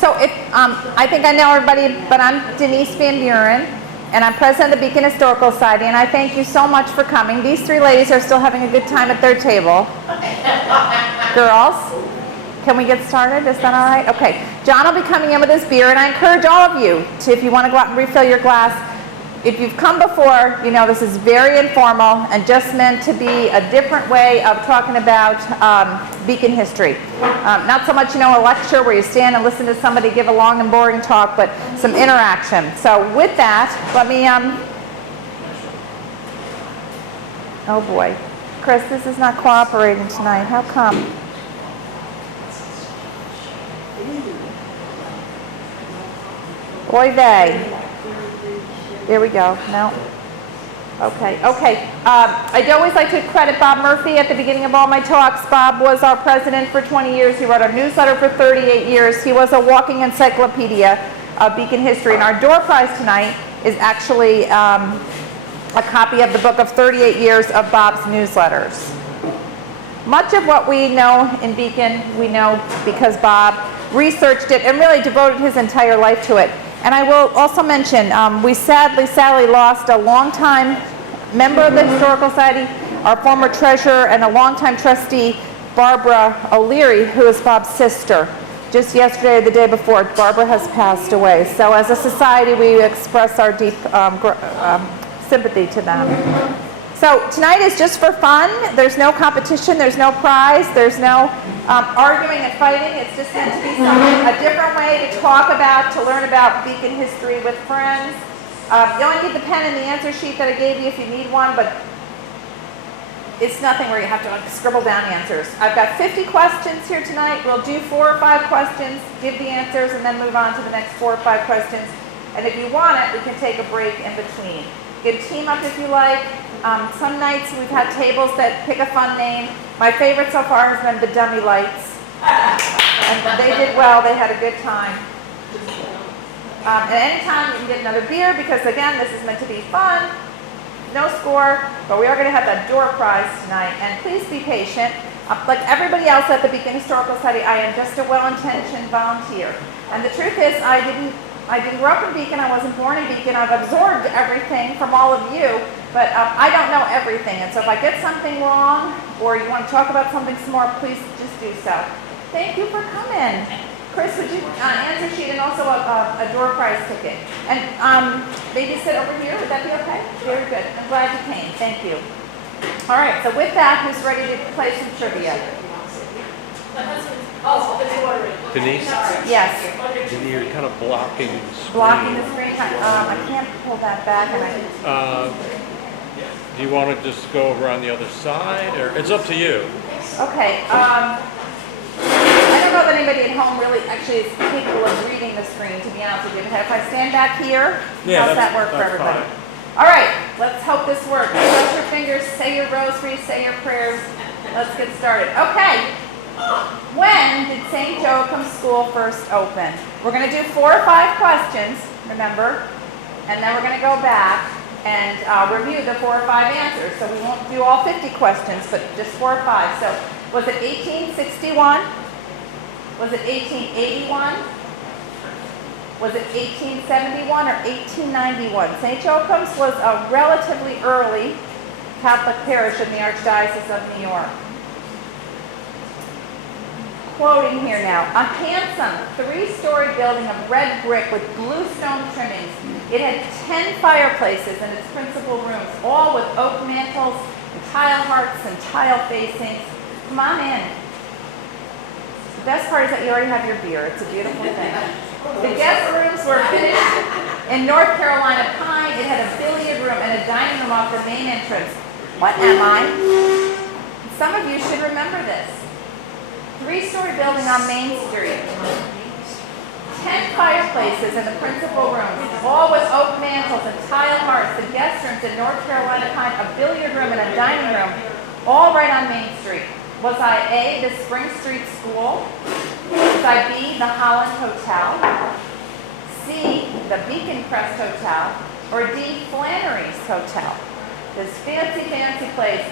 So I think I know everybody, but I'm Denise Van Buren, and I'm president of the Beacon Historical Society, and I thank you so much for coming. These three ladies are still having a good time at their table. Girls, can we get started? Is that all right? Okay. John will be coming in with his beer, and I encourage all of you to, if you want to go out and refill your glass, if you've come before, you know this is very informal and just meant to be a different way of talking about Beacon history. Not so much, you know, a lecture where you stand and listen to somebody give a long and boring talk, but some interaction. So with that, let me, oh boy. Chris, this is not cooperating tonight. How come? Oy vey. There we go. No. Okay. Okay. I'd always like to credit Bob Murphy at the beginning of all my talks. Bob was our president for 20 years. He wrote our newsletter for 38 years. He was a walking encyclopedia of Beacon history. And our door prize tonight is actually a copy of the book of 38 years of Bob's newsletters. Much of what we know in Beacon, we know because Bob researched it and really devoted his entire life to it. And I will also mention, we sadly lost a longtime member of the Historical Society, our former treasurer and a longtime trustee, Barbara O'Leary, who is Bob's sister. Just yesterday or the day before, Barbara has passed away. So as a society, we express our deep sympathy to them. So tonight is just for fun. There's no competition, there's no prize, there's no arguing and fighting. It's just meant to be a different way to talk about, to learn about Beacon history with friends. You only need the pen and the answer sheet that I gave you if you need one, but it's nothing where you have to like scribble down answers. I've got 50 questions here tonight. We'll do 4 or 5 questions, give the answers, and then move on to the next 4 or 5 questions. And if you want it, we can take a break in between. You can team up if you like. Some nights we've had tables that pick a fun name. My favorite so far has been the Dummy Lights. And they did well, they had a good time. At any time you can get another beer because again, this is meant to be fun. No score, but we are going to have that door prize tonight. And please be patient. Like everybody else at the Beacon Historical Society, I am just a well-intentioned volunteer. And the truth is, I didn't grow up in Beacon, I wasn't born in Beacon, I've absorbed everything from all of you, but I don't know everything, and so if I get something wrong, or you want to talk about something some more, please just do so. Thank you for coming. Chris, would you answer sheet and also a door prize ticket? And maybe sit over here, would that be okay? Very good, I'm glad you came, thank you. All right, so with that, who's ready to play some trivia? Denise? Yes. You're kind of blocking the screen. Blocking the screen. I can't pull that back. And do you want to just go over on the other side, or it's up to you? Okay. I don't know that anybody at home really actually is capable of reading the screen, to be honest with you. But if I stand back here, yeah, how's that work for everybody? Fine. All right. Let's hope this works. Cross your fingers. Say your rosaries. Say your prayers. Let's get started. Okay. When did St. Joachim's School first open? We're going to do 4 or 5 questions, remember, and then we're going to go back and review the 4 or 5 answers. So we won't do all 50 questions, but just 4 or 5. So was it 1861? Was it 1881? Was it 1871 or 1891? St. Joachim's was a relatively early Catholic parish in the Archdiocese of New York. Quoting here now, a handsome 3-story building of red brick with blue stone trimmings. It had 10 fireplaces in its principal rooms, all with oak mantels and tile hearts and tile facings. Come on in. The best part is that you already have your beer. It's a beautiful thing. The guest rooms were finished in North Carolina pine. It had a billiard room and a dining room off the main entrance. What am I? Some of you should remember this. 3-story building on Main Street. 10 fireplaces in the principal rooms, all with oak mantels and tile hearts. The guest rooms in North Carolina pine, a billiard room and a dining room, all right on Main Street. Was I A, the Spring Street School? Was I B, the Holland Hotel? C, the Beacon Crest Hotel? Or D, Flannery's Hotel? This fancy place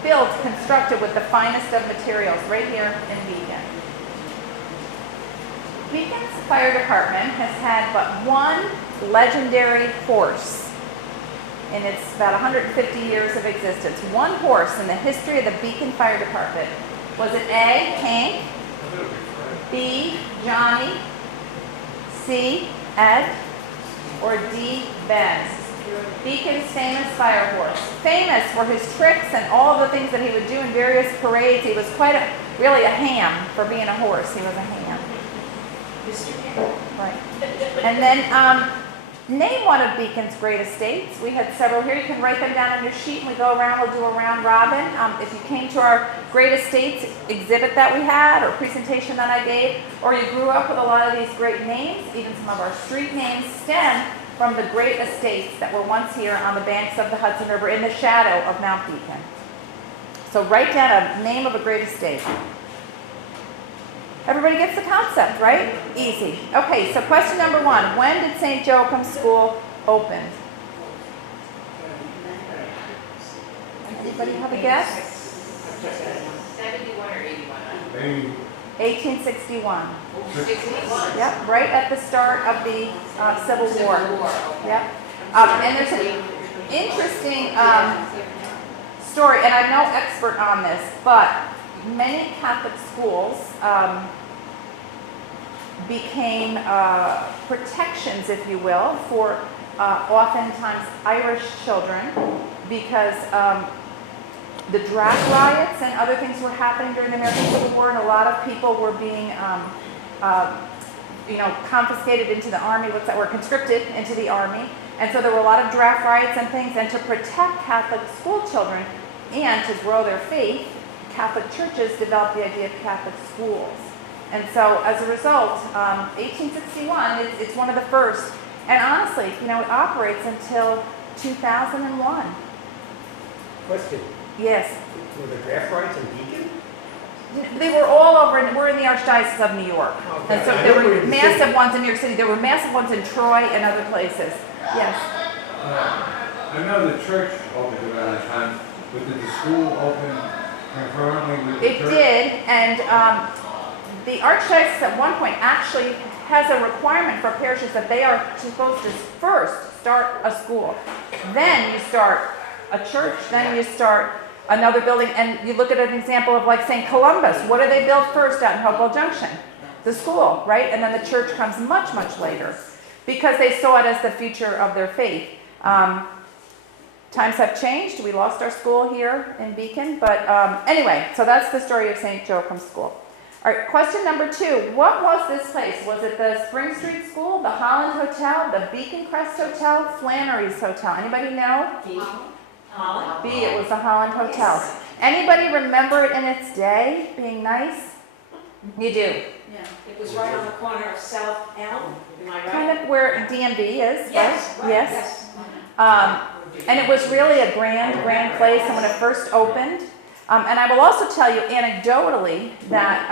built, constructed with the finest of materials right here in Beacon. Beacon's fire department has had but one legendary horse in its about 150 years of existence. One horse in the history of the Beacon Fire Department. Was it A, Hank, B, Johnny, C, Ed, or D, Ben? Beacon's famous fire horse. Famous for his tricks and all the things that he would do in various parades. He was really a ham for being a horse. He was a ham. Right. And then name one of Beacon's great estates. We had several here. You can write them down on your sheet and we go around. We'll do a round robin. If you came to our great estates exhibit that we had or presentation that I gave, or you grew up with a lot of these great names, even some of our street names stem from the great estates that were once here on the banks of the Hudson River in the shadow of Mount Beacon. So write down a name of a great estate. Everybody gets the concept, right? Easy. Okay, so question number 1. When did St. Joachim's School open? Anybody have a guess? 71 or 81? 1861. 61. Yep, right at the start of the Civil War. Yep. And there's an interesting story, and I'm no expert on this, but many Catholic schools became protections, if you will, for oftentimes Irish children because the draft riots and other things were happening during the American Civil War, and a lot of people were being confiscated into the army, were conscripted into the army. And so there were a lot of draft riots and things, and to protect Catholic school children and to grow their faith, Catholic churches developed the idea of Catholic schools. And so as a result, 1861, it's one of the first. And honestly, it operates until 2001. Question. Yes. Were the draft riots in Beacon? They were all over, and we're in the Archdiocese of New York. Okay. And so there were massive ones in New York City. There were massive ones in Troy and other places. Yes. I know the church opened around that time, but did the school open concurrently with the It church? did, and the Archdiocese at one point actually has a requirement for parishes that they are supposed to first start a school. Then you start a church, then you start another building, and you look at an example of like St. Columbus. What do they build first out in Hopewell Junction? The school, right? And then the church comes much, much later because they saw it as the future of their faith. Times have changed. We lost our school here in Beacon, but anyway, so that's the story of St. Joachim's School. All right, question number 2. What was this place? Was it the Spring Street School, the Holland Hotel, the Beacon Crest Hotel, Flannery's Hotel? Anybody know? Holland? B, it was the Holland Hotel. Anybody remember it in its day being nice? You do. Yeah, it was right on the corner of South Elm, am I right? Kind of where DMV is, Yes, right? right, Yes. yes. And it was really a grand place and when it first opened. And I will also tell you anecdotally that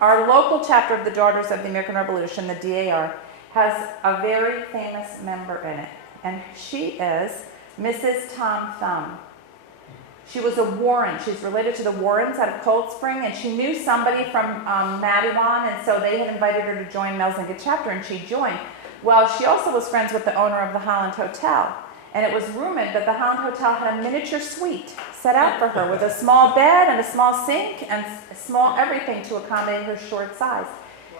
our local chapter of the Daughters of the American Revolution, the DAR, has a very famous member in it. And she is Mrs. Tom Thumb. She was a Warren. She's related to the Warrens out of Cold Spring, and she knew somebody from Madiwan, and so they had invited her to join Melzinga chapter, and she joined. Well, she also was friends with the owner of the Holland Hotel. And it was rumored that the Holland Hotel had a miniature suite set out for her with a small bed and a small sink and small everything to accommodate her short size.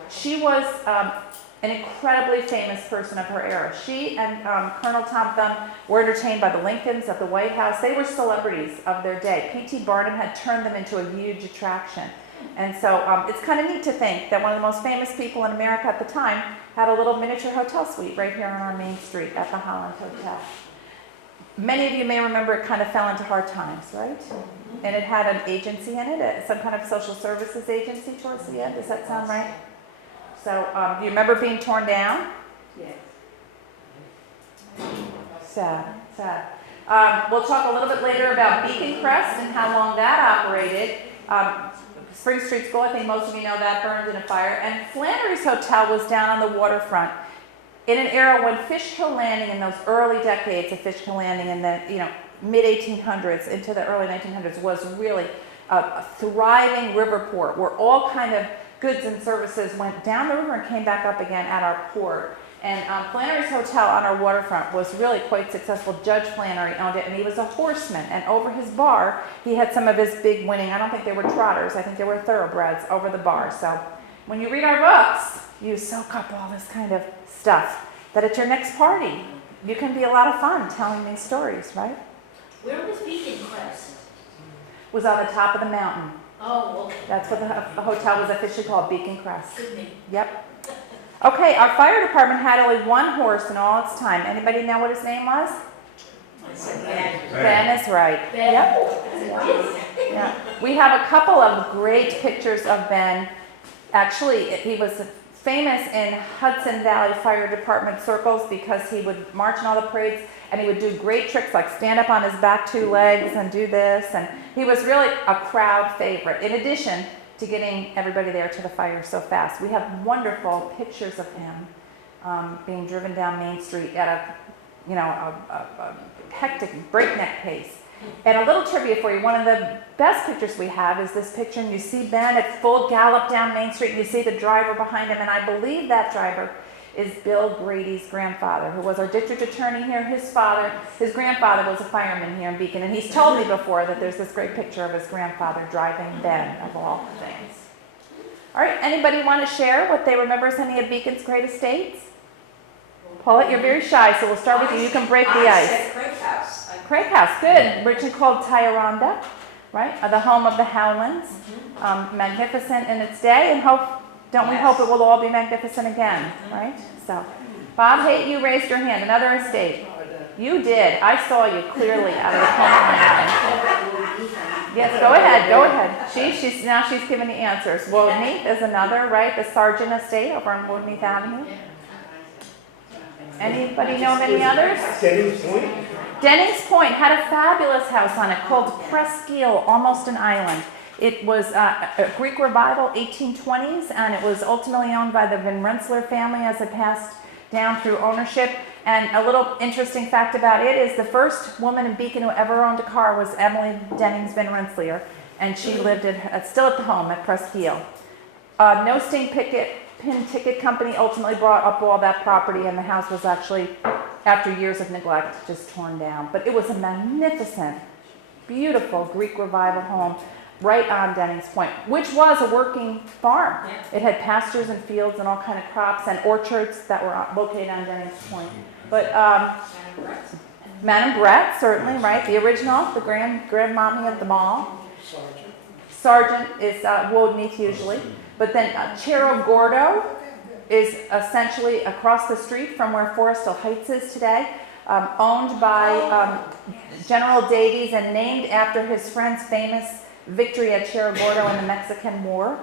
She was an incredibly famous person of her era. She and Colonel Tom Thumb were entertained by the Lincolns at the White House. They were celebrities of their day. P.T. Barnum had turned them into a huge attraction. And so it's kind of neat to think that one of the most famous people in America at the time had a little miniature hotel suite right here on our main street at the Holland Hotel. Many of you may remember it kind of fell into hard times, right? And it had an agency in it, some kind of social services agency towards the end. Does that sound right? So do you remember being torn down? Yes. Sad, sad. We'll talk a little bit later about Beacon Crest and how long that operated. Spring Street School, I think most of you know that, burned in a fire. And Flannery's Hotel was down on the waterfront in an era when Fishkill Landing, in those early decades of Fishkill Landing in the mid-1800s into the early 1900s, was really a thriving river port where all kind of goods and services went down the river and came back up again at our port. And Flannery's Hotel on our waterfront was really quite successful. Judge Flannery owned it, and he was a horseman. And over his bar, he had some of his big winning, I don't think they were trotters, I think they were thoroughbreds over the bar. So when you read our books, you soak up all this kind of stuff that at your next party, you can be a lot of fun telling these stories, right? Where was Beacon Crest? Was on the top of the mountain. Oh, okay. That's what the hotel was officially called, Beacon Crest. Good name. Yep. Okay, our fire department had only one horse in all its time. Anybody know what his name was? I said Ben. Ben is right. Ben. Yep. I said, yes. Yeah. We have a couple of great pictures of Ben. Actually, he was famous in Hudson Valley Fire Department circles because he would march in all the parades and he would do great tricks like stand up on his back two legs and do this. And he was really a crowd favorite. In addition to getting everybody there to the fire so fast. We have wonderful pictures of him being driven down Main Street at a hectic breakneck pace. And a little trivia for you, one of the best pictures we have is this picture, and you see Ben at full gallop down Main Street, and you see the driver behind him, and I believe that driver is Bill Grady's grandfather, who was our district attorney here. His grandfather was a fireman here in Beacon, and he's told me before that there's this great picture of his grandfather driving Ben, of all things. All right, anybody want to share what they remember as any of Beacon's great estates? Paulette, you're very shy, so we'll start with you. You can break the I ice. said Craig House. Craig House, good. Originally called Tioronda, right? The home of the Howlands. Magnificent in its day, and don't we hope it will all be magnificent again, right? So, Bob Haight, you raised your hand. Another estate. You did. I saw you clearly out of the corner of my eye. Yes, go ahead, go ahead. She's giving the answers. Woodneath is another, right? The Sargent estate over on Woodneath Avenue. Anybody know of any others? Dennings Point? Dennings Point had a fabulous house on it called Presqu'île, almost an island. It was a Greek revival, 1820s, and it was ultimately owned by the Van Rensselaer family as it passed down through ownership. And a little interesting fact about it is the first woman in Beacon who ever owned a car was Emily Dennings Van Rensselaer, and she lived still at the home at Presqu'île. No Sting Pin Ticket Company ultimately brought up all that property, and the house was actually, after years of neglect, just torn down. But it was a magnificent, beautiful Greek revival home right on Dennings Point, which was a working farm. It had pastures and fields and all kind of crops and orchards that were located on Dennings Point. But Madame Brett, certainly, right? The original, the grandmommy of them all. Sargent is Woodneath usually. But then Cerro Gordo is essentially across the street from where Forest Hill Heights is today, owned by General Davies and named after his friend's famous victory at Cerro Gordo in the Mexican War.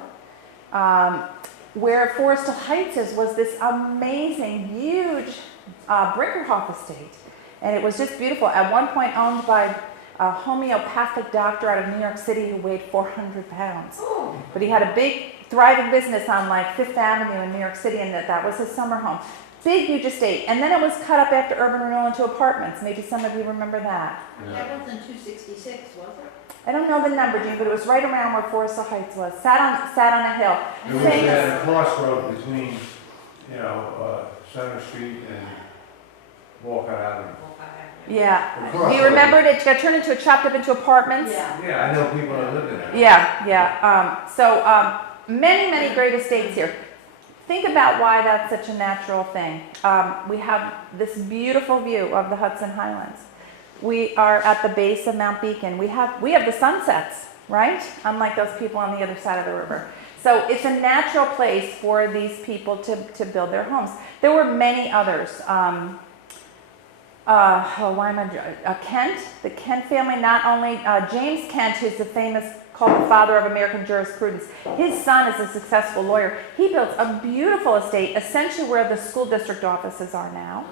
Where Forest Hill Heights was this amazing, huge Brinkerhoff estate. And it was just beautiful. At one point owned by a homeopathic doctor out of New York City who weighed 400 pounds. But he had a big, thriving business on like Fifth Avenue in New York City, and that was his summer home. Big, huge estate. And then it was cut up after urban renewal into apartments. Maybe some of you remember that. That wasn't 266, was it? I don't know the number, Gene, but it was right around where Forest Hill Heights was. Sat on a hill. It was at a crossroad between, Center Street and Walcott Avenue. Yeah. You remembered it got turned into chopped up into apartments? Yeah, I know people that live in there. Yeah. Many, many great estates here. Think about why that's such a natural thing. We have this beautiful view of the Hudson Highlands. We are at the base of Mount Beacon. We have the sunsets, right? Unlike those people on the other side of the river. So it's a natural place for these people to build their homes. There were many others. Kent, the Kent family, not only James Kent, who's the famous, called the father of American jurisprudence. His son is a successful lawyer. He built a beautiful estate, essentially where the school district offices are now.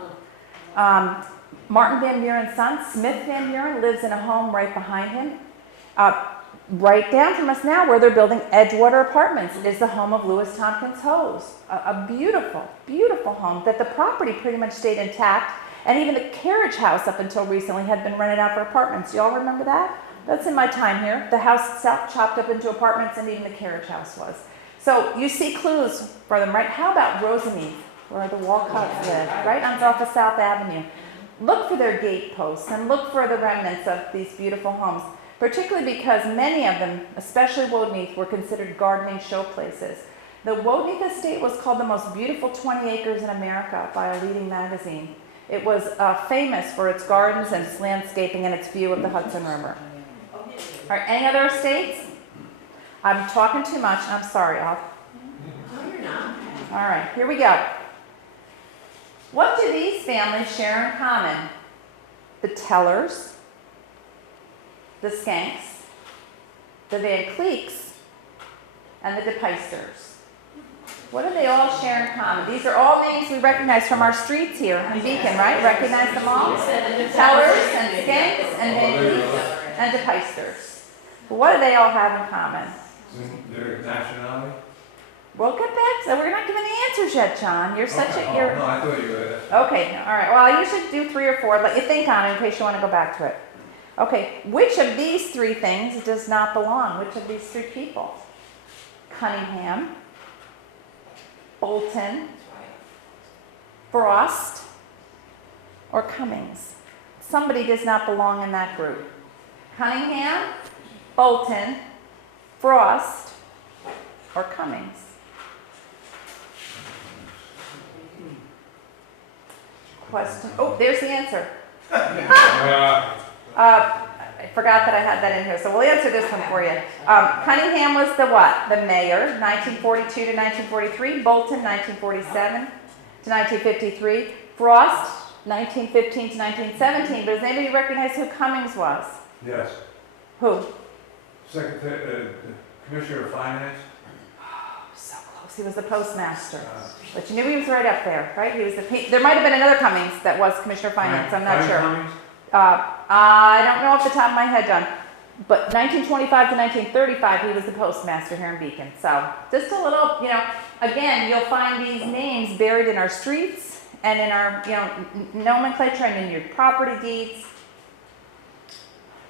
Martin Van Buren's son, Smith Van Buren, lives in a home right behind him. Right down from us now, where they're building Edgewater Apartments, is the home of Louis Tompkins Hose. A beautiful, beautiful home that the property pretty much stayed intact. And even the carriage house up until recently had been rented out for apartments. You all remember that? That's in my time here. The house itself chopped up into apartments, and even the carriage house was. So you see clues for them, right? How about Rosemead, where the Walcotts live, right on off of South Avenue? Look for their gate posts and look for the remnants of these beautiful homes, particularly because many of them, especially Woadneath, were considered gardening showplaces. The Woadneath estate was called the most beautiful 20 acres in America by a leading magazine. It was famous for its gardens and its landscaping and its view of the Hudson River. All right, any other estates? I'm talking too much. I'm sorry. No, you're not. All right, here we go. What do these families share in common? The Tellers, the Skanks, the Van Cleeks, and the DePeisters. What do they all share in common? These are all names we recognize from our streets here in Beacon, right? Recognize them all? Tellers and Skanks and Van Cleeks and DePeisters. What do they all have in common? Their nationality? We'll get back to that. We're not giving the answers yet, John. You're such Okay. a... You're, No, I thought you were. okay, all right. Well, I usually do 3 or 4. Let you think on it in case you want to go back to it. Okay, which of these 3 things does not belong? Which of these 3 people? Cunningham, Bolton, Frost, or Cummings? Somebody does not belong in that group. Cunningham, Bolton, Frost, or Cummings? Question. Oh, there's the answer. I forgot that I had that in here, so we'll answer this one for you. Cunningham was the what? The mayor, 1942 to 1943. Bolton, 1947 to 1953. Frost, 1915 to 1917. But does anybody recognize who Cummings was? Yes. Who? Secretary, Commissioner of Finance. So close. He was the postmaster. But you knew he was right up there, right? He was there might have been another Cummings that was Commissioner of Finance. I'm not sure. Cummings? I don't know off the top of my head, John. But 1925 to 1935, he was the postmaster here in Beacon. So just a little, again, you'll find these names buried in our streets and in our, nomenclature and in your property deeds.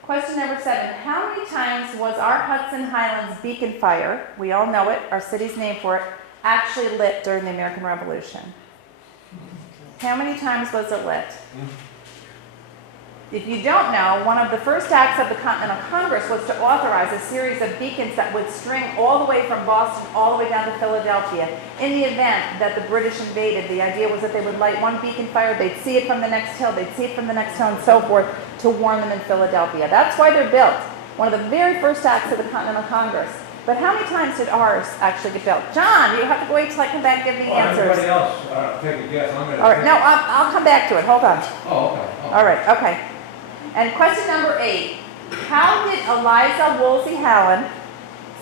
Question number 7. How many times was our Hudson Highlands beacon fire, we all know it, our city's name for it, actually lit during the American Revolution? How many times was it lit? If you don't know, one of the first acts of the Continental Congress was to authorize a series of beacons that would string all the way from Boston all the way down to Philadelphia. In the event that the British invaded, the idea was that they would light one beacon fire, they'd see it from the next hill, they'd see it from the next hill, and so forth, to warn them in Philadelphia. That's why they're built. One of the very first acts of the Continental Congress. But how many times did ours actually get built? John, you have to wait till I come back and give me answers. Everybody else, take a guess. I'm gonna All right, take- no, I'll come back to it. Hold on. Oh, okay. Oh. All right, okay. And question number 8. How did Eliza Woolsey Hallen,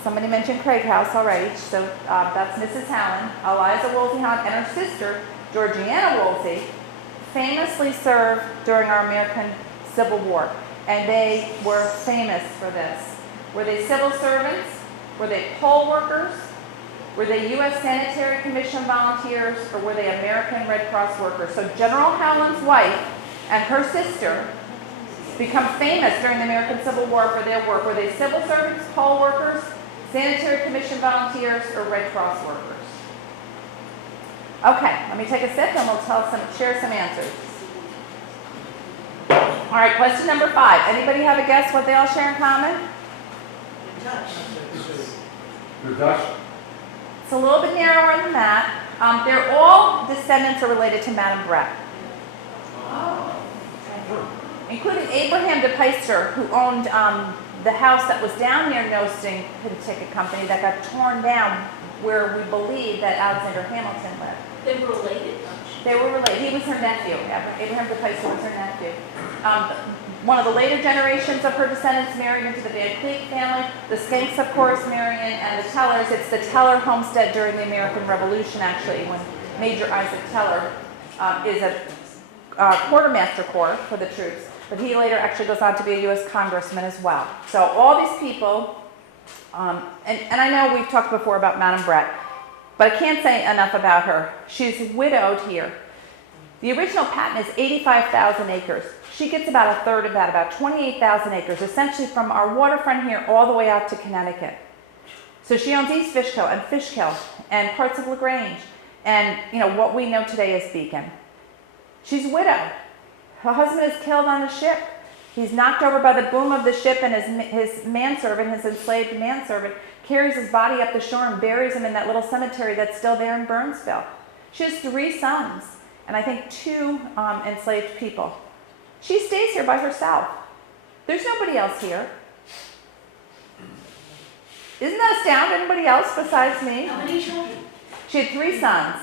somebody mentioned Craig House already, so that's Mrs. Hallen, Eliza Woolsey Hallen and her sister, Georgiana Woolsey, famously served during our American Civil War. And they were famous for this. Were they civil servants? Were they poll workers? Were they U.S. Sanitary Commission volunteers? Or were they American Red Cross workers? So General Hallen's wife and her sister become famous during the American Civil War for their work. Were they civil servants, poll workers, Sanitary Commission volunteers, or Red Cross workers? Okay, let me take a sip and we'll share some answers. All right, question number 5. Anybody have a guess what they all share in common? The Dutch? It's a little bit narrower than that. They're all descendants or related to Madame Brett. Including Abraham DePeister, who owned the house that was down near Nosting Ticket Company that got torn down where we believe that Alexander Hamilton lived. They were related? They were related. He was her nephew. Abraham DePeister was her nephew. One of the later generations of her descendants married into the Van Cleek family. The Skanks, of course, marrying, and the Tellers. It's the Teller homestead during the American Revolution, actually, when Major Isaac Teller is a quartermaster corps for the troops. But he later actually goes on to be a U.S. congressman as well. So all these people, and I know we've talked before about Madame Brett, but I can't say enough about her. She's widowed here. The original patent is 85,000 acres. She gets about a third of that, about 28,000 acres, essentially from our waterfront here all the way out to Connecticut. So she owns East Fishkill and Fishkill and parts of LaGrange and, you know, what we know today as Beacon. She's widowed. Her husband is killed on the ship. He's knocked over by the boom of the ship, and his manservant, his enslaved manservant, carries his body up the shore and buries him in that little cemetery that's still there in Burnsville. She has 3 sons, and I think 2 enslaved people. She stays here by herself. There's nobody else here. Isn't that astounding? Anybody else besides me? How many children? She had 3 sons.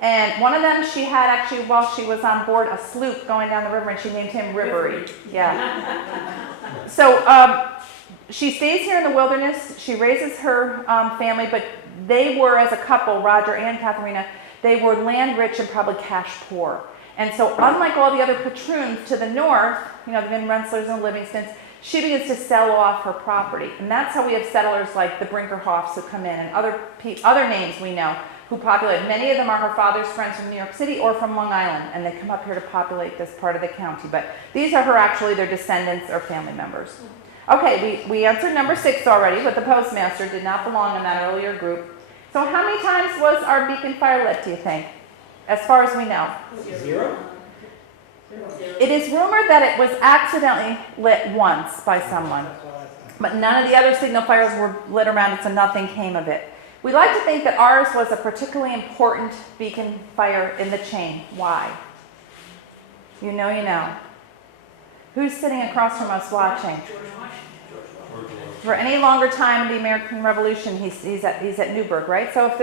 And one of them she had actually while she was on board a sloop going down the river, and she named him Brewery. Yeah. So she stays here in the wilderness. She raises her family, but they were, as a couple, Roger and Katharina, they were land rich and probably cash poor. And so unlike all the other patroons to the north, you know, the Van Rensselaers and Livingstons, she begins to sell off her property. And that's how we have settlers like the Brinkerhoffs who come in, and other names we know who populate. Many of them are her father's friends from New York City or from Long Island, and they come up here to populate this part of the county. But these are their descendants or family members. Okay, we answered number 6 already, but the postmaster did not belong in that earlier group. So how many times was our beacon fire lit, do you think? As far as we know. 0? It is rumored that it was accidentally lit once by someone, but none of the other signal fires were lit around it, so nothing came of it. We like to think that ours was a particularly important beacon fire in the chain. Why? You know you know. Who's sitting across from us watching? For any longer time in the American Revolution, he's at Newburgh, right? So if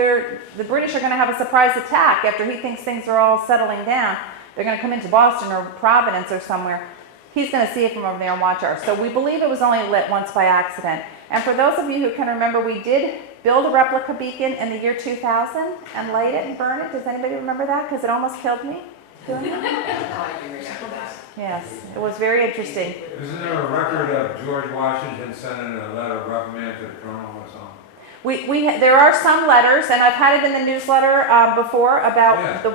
the British are going to have a surprise attack after he thinks things are all settling down, they're going to come into Boston or Providence or somewhere, he's going to see it from over there and watch ours. So we believe it was only lit once by accident. And for those of you who can remember, we did build a replica beacon in the year 2000 and light it and burn it. Does anybody remember that? Because it almost killed me doing that. Yes, it was very interesting. Isn't there a record of George Washington sending a letter of reprimand to the colonel or something? There are some letters, and I've had it in the newsletter before about the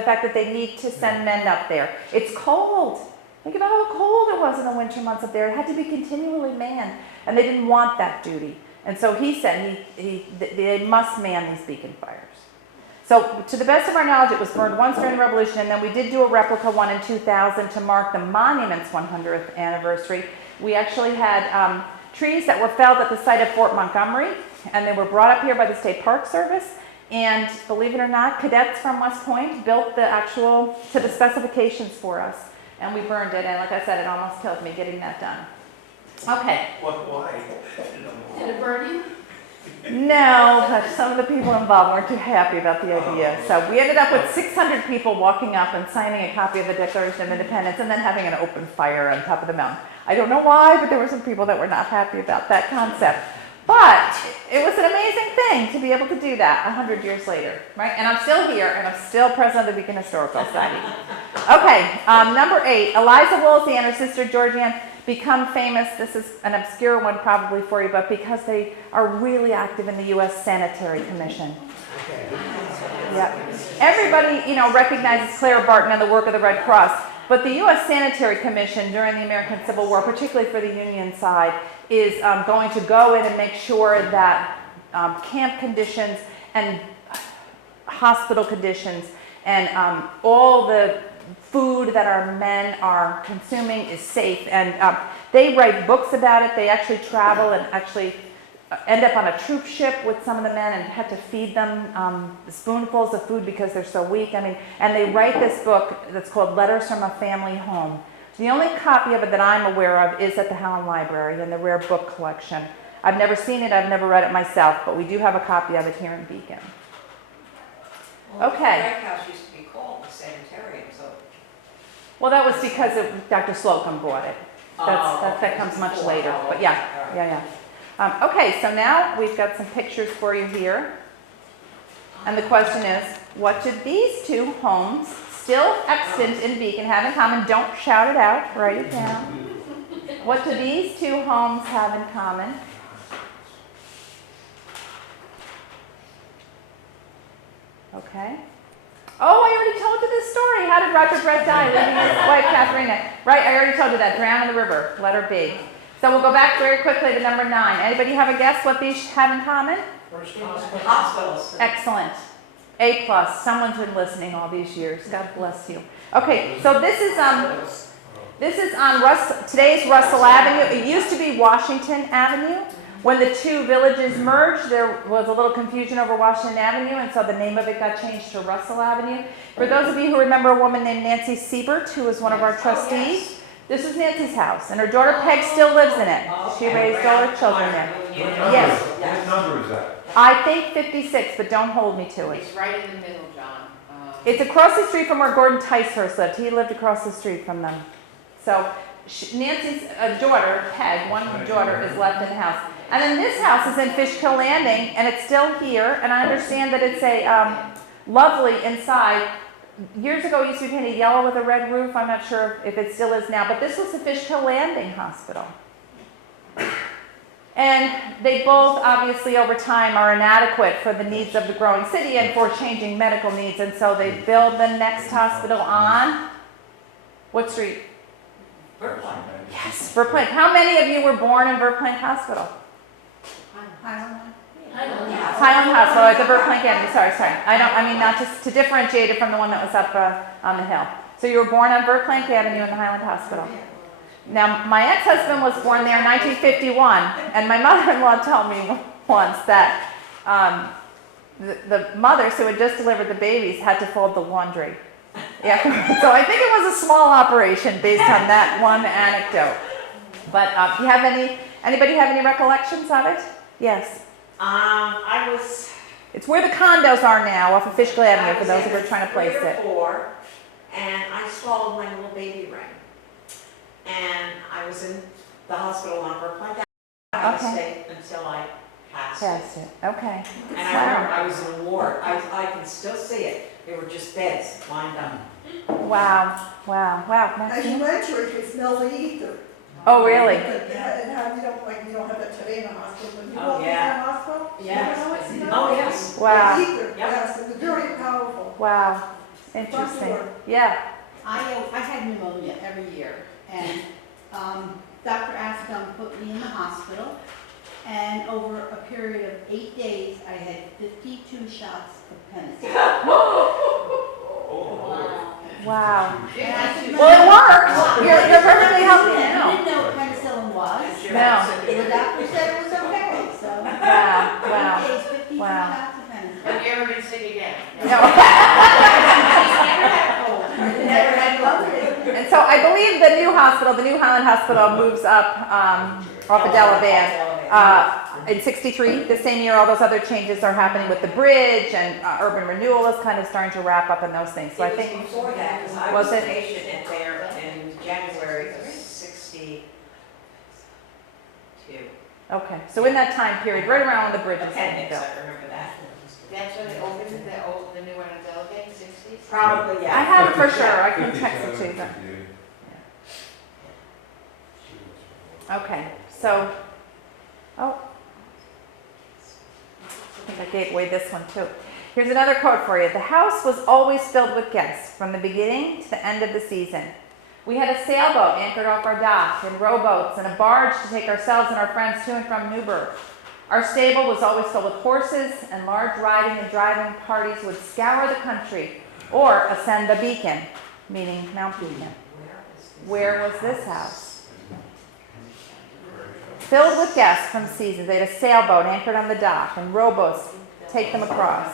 fact that they need to send men up there. It's cold. Think about how cold it was in the winter months up there. It had to be continually manned, and they didn't want that duty. And so he said they must man these beacon fires. So to the best of our knowledge, it was burned once during the Revolution, and then we did do a replica one in 2000 to mark the monument's 100th anniversary. We actually had trees that were felled at the site of Fort Montgomery, and they were brought up here by the State Park Service. And believe it or not, cadets from West Point built to the specifications for us. And we burned it, and like I said, it almost killed me getting that done. Okay. Why? Did it burn you? No, but some of the people involved weren't too happy about the idea. So we ended up with 600 people walking up and signing a copy of the Declaration of Independence and then having an open fire on top of the mountain. I don't know why, but there were some people that were not happy about that concept. But it was an amazing thing to be able to do that 100 years later, right? And I'm still here, and I'm still president of the Beacon Historical Society. Okay, number 8, Eliza Woolsey and her sister Georgianne become famous. This is an obscure one probably for you, but because they are really active in the U.S. Sanitary Commission. Okay. Yep. Everybody, recognizes Clara Barton and the work of the Red Cross, but the U.S. Sanitary Commission during the American Civil War, particularly for the Union side, is going to go in and make sure that camp conditions and hospital conditions and all the food that our men are consuming is safe. And they write books about it. They actually travel and actually end up on a troop ship with some of the men and have to feed them spoonfuls of food because they're so weak. And they write this book that's called Letters from a Family Home. The only copy of it that I'm aware of is at the Howland Library in the Rare Book Collection. I've never seen it, I've never read it myself, but we do have a copy of it here in Beacon. Well, Okay. The White House used to be called the sanitarium, so. Well, that was because Dr. Slocum bought it. That comes much later, but yeah. Okay, so now we've got some pictures for you here. And the question is, what do these 2 homes, still extant in Beacon, have in common? Don't shout it out, write it down. What do these 2 homes have in common? Okay. Oh, I already told you this story. How did Roger Brett die, leaving his wife, Katharina? Right, I already told you that. Drown in the river, letter B. So we'll go back very quickly to number 9. Anybody have a guess what these have in common? Hospitals. Excellent. A plus. Someone's been listening all these years. God bless you. Okay, so this is on today's Russell Avenue. It used to be Washington Avenue. When the two villages merged, there was a little confusion over Washington Avenue, and so the name of it got changed to Russell Avenue. For those of you who remember a woman named Nancy Siebert, who was one of our trustees, this is Nancy's house, and her daughter Peg still lives in it. She raised all her children there. Yes. What number is that? I think 56, but don't hold me to it. It's right in the middle, John. It's across the street from where Gordon Ticehurst lived. He lived across the street from them. So Nancy's daughter, Peg, one daughter, is left in the house. And then this house is in Fishkill Landing, and it's still here. And I understand that it's a lovely inside. Years ago, it used to be painted yellow with a red roof. I'm not sure if it still is now, but this was the Fishkill Landing Hospital. And they both, obviously, over time are inadequate for the needs of the growing city and for changing medical needs. And so they build the next hospital on what street? Verplank. Yes, Verplank. How many of you were born in Verplank Hospital? Highland Hospital, at the Verplank end. Sorry. I mean not just to differentiate it from the one that was up on the hill. So you were born on Verplank Avenue in the Highland Hospital. Now, my ex-husband was born there in 1951, and my mother-in-law told me once that the mothers who had just delivered the babies had to fold the laundry. Yeah. So I think it was a small operation based on that one anecdote. But do you have anybody have any recollections of it? Yes. It's where the condos are now, off of Fishkill Avenue, for those who are trying to place it. 3 or 4, and I swallowed my little baby ring. And I was in the hospital on Verplank. I had to stay until I passed it. Okay. And I remember I was in a ward. I can still see it. They were just beds lined up. Wow. As you enter, you can smell the ether. Oh, really? And how you don't have that today in the hospital, but you Oh, walk in yeah. the hospital, you Yes. know what it smells? Oh, yes. Wow. The ether, Yep. yes, it's very powerful. Wow. Interesting. Yeah. I had pneumonia every year, and Dr. Ascom put me in the hospital, and over a period of 8 days, I had 52 shots of penicillin. Wow. And Well, it worked. You're perfectly healthy I now. didn't know what penicillin was. No. The doctor said it was okay, so. Wow. 8 days, 52 Wow. shots of penicillin. Have you ever been sick again? No. Never had COVID. And so I believe the new Highland Hospital moves up off of Delavan in 63. The same year all those other changes are happening with the bridge, and urban renewal is kind of starting to wrap up in those things. So I It was think, before that, because I Was was it? a patient in there in January of 62. okay, so in that time period, right around when the bridge is being Appendix, built. I remember that. That's when they opened the new one in Delegate, 60s? Probably, yeah. I have it for sure. I can text it to you. 57, 58. Okay, so, oh, I think I gave away this one too. Here's another quote for you. The house was always filled with guests from the beginning to the end of the season. We had a sailboat anchored off our dock, and rowboats, and a barge to take ourselves and our friends to and from Newburgh. Our stable was always filled with horses, and large riding and driving parties would scour the country or ascend the Beacon, meaning Mount Beacon. Where was this house? Filled with guests from seasons. They had a sailboat anchored on the dock, and rowboats take them across.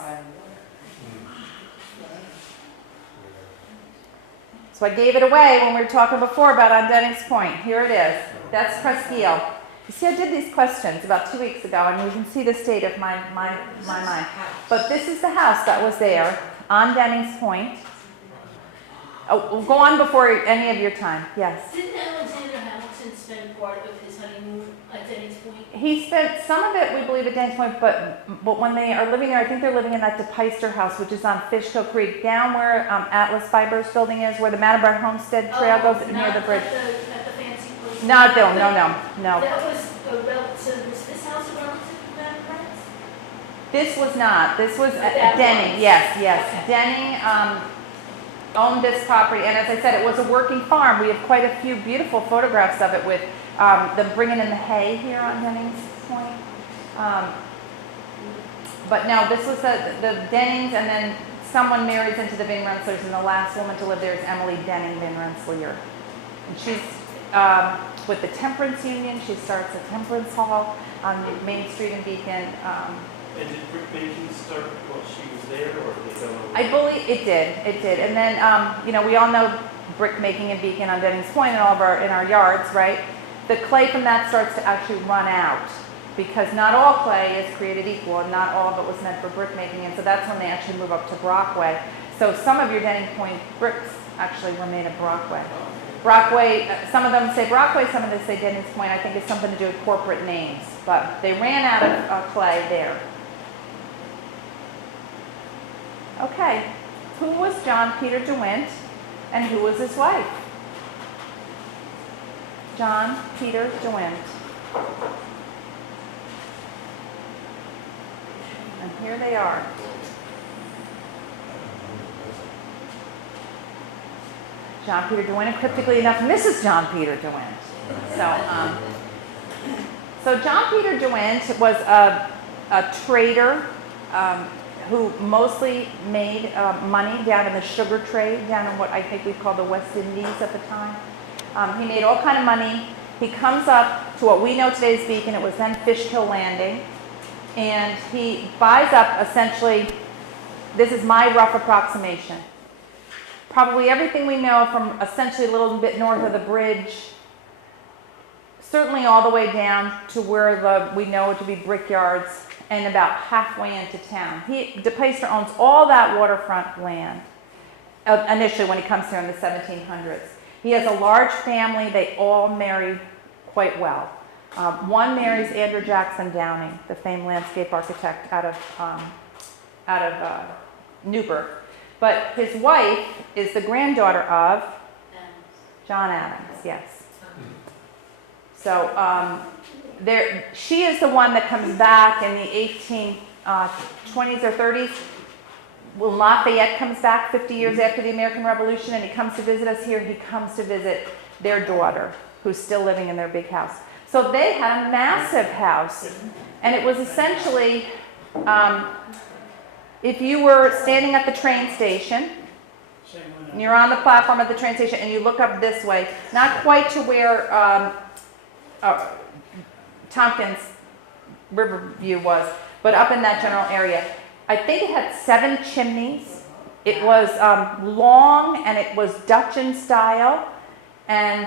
So I gave it away when we were talking before about on Dennings Point. Here it is. That's Presqu'île. You see, I did these questions about 2 weeks ago, and you can see the state of my mind. But this is the house that was there on Dennings Point. Oh, we'll go on before any of your time. Yes. Didn't Alexander Hamilton spend part of his honeymoon at Dennings Point? He spent some of it, we believe, at Dennings Point, but when they are living there, I think they're living in that DePeister house, which is on Fishkill Creek, down where Atlas Fiber's building is, where the Matterburn Homestead Trail goes near the bridge. At the fancy place? No. That was a relative, was this house a relative of Matterburns? This was not. This was That Denning. was. Yes. Okay. Denning owned this property, and as I said, it was a working farm. We have quite a few beautiful photographs of it with them bringing in the hay here on Dennings Point. But no, this was the Dennings, and then someone marries into the Van Rensselaers, and the last woman to live there is Emily Denning Van Rensselaer. And she's with the Temperance Union. She starts a temperance hall on Main Street in Beacon. And did brick making start while she was there, or did they go? I believe it did. And then, you know, we all know brick making in Beacon on Dennings Point and all of in our yards, right? The clay from that starts to actually run out, because not all clay is created equal, and not all of it was meant for brick making, and so that's when they actually move up to Brockway. So some of your Denning Point bricks actually were made of Brockway. Brockway, some of them say Brockway, some of them say Dennings Point. I think it's something to do with corporate names, but they ran out of clay there. Okay, who was John Peter DeWint, and who was his wife? John Peter DeWint. And here they are. John Peter DeWint, and cryptically enough, Mrs. John Peter DeWint. So John Peter DeWint was a trader who mostly made money down in the sugar trade, down in what I think we call the West Indies at the time. He made all kind of money. He comes up to what we know today as Beacon. It was then Fishkill Landing. And he buys up essentially, this is my rough approximation, probably everything we know from essentially a little bit north of the bridge, certainly all the way down to where we know it to be brickyards, and about halfway into town. DePaster owns all that waterfront land initially when he comes here in the 1700s. He has a large family. They all married quite well. One marries Andrew Jackson Downing, the famed landscape architect out of Newburgh. But his wife is the granddaughter of John Adams, yes. So she is the one that comes back in the 1820s or 30s. When Lafayette comes back 50 years after the American Revolution and he comes to visit us here, he comes to visit their daughter, who's still living in their big house. So they had a massive house, and it was essentially, if you were standing at the train station, and you're on the platform at the train station, and you look up this way, not quite to where Tompkins Riverview was, but up in that general area. I think it had 7 chimneys. It was long, and it was Dutch in style, and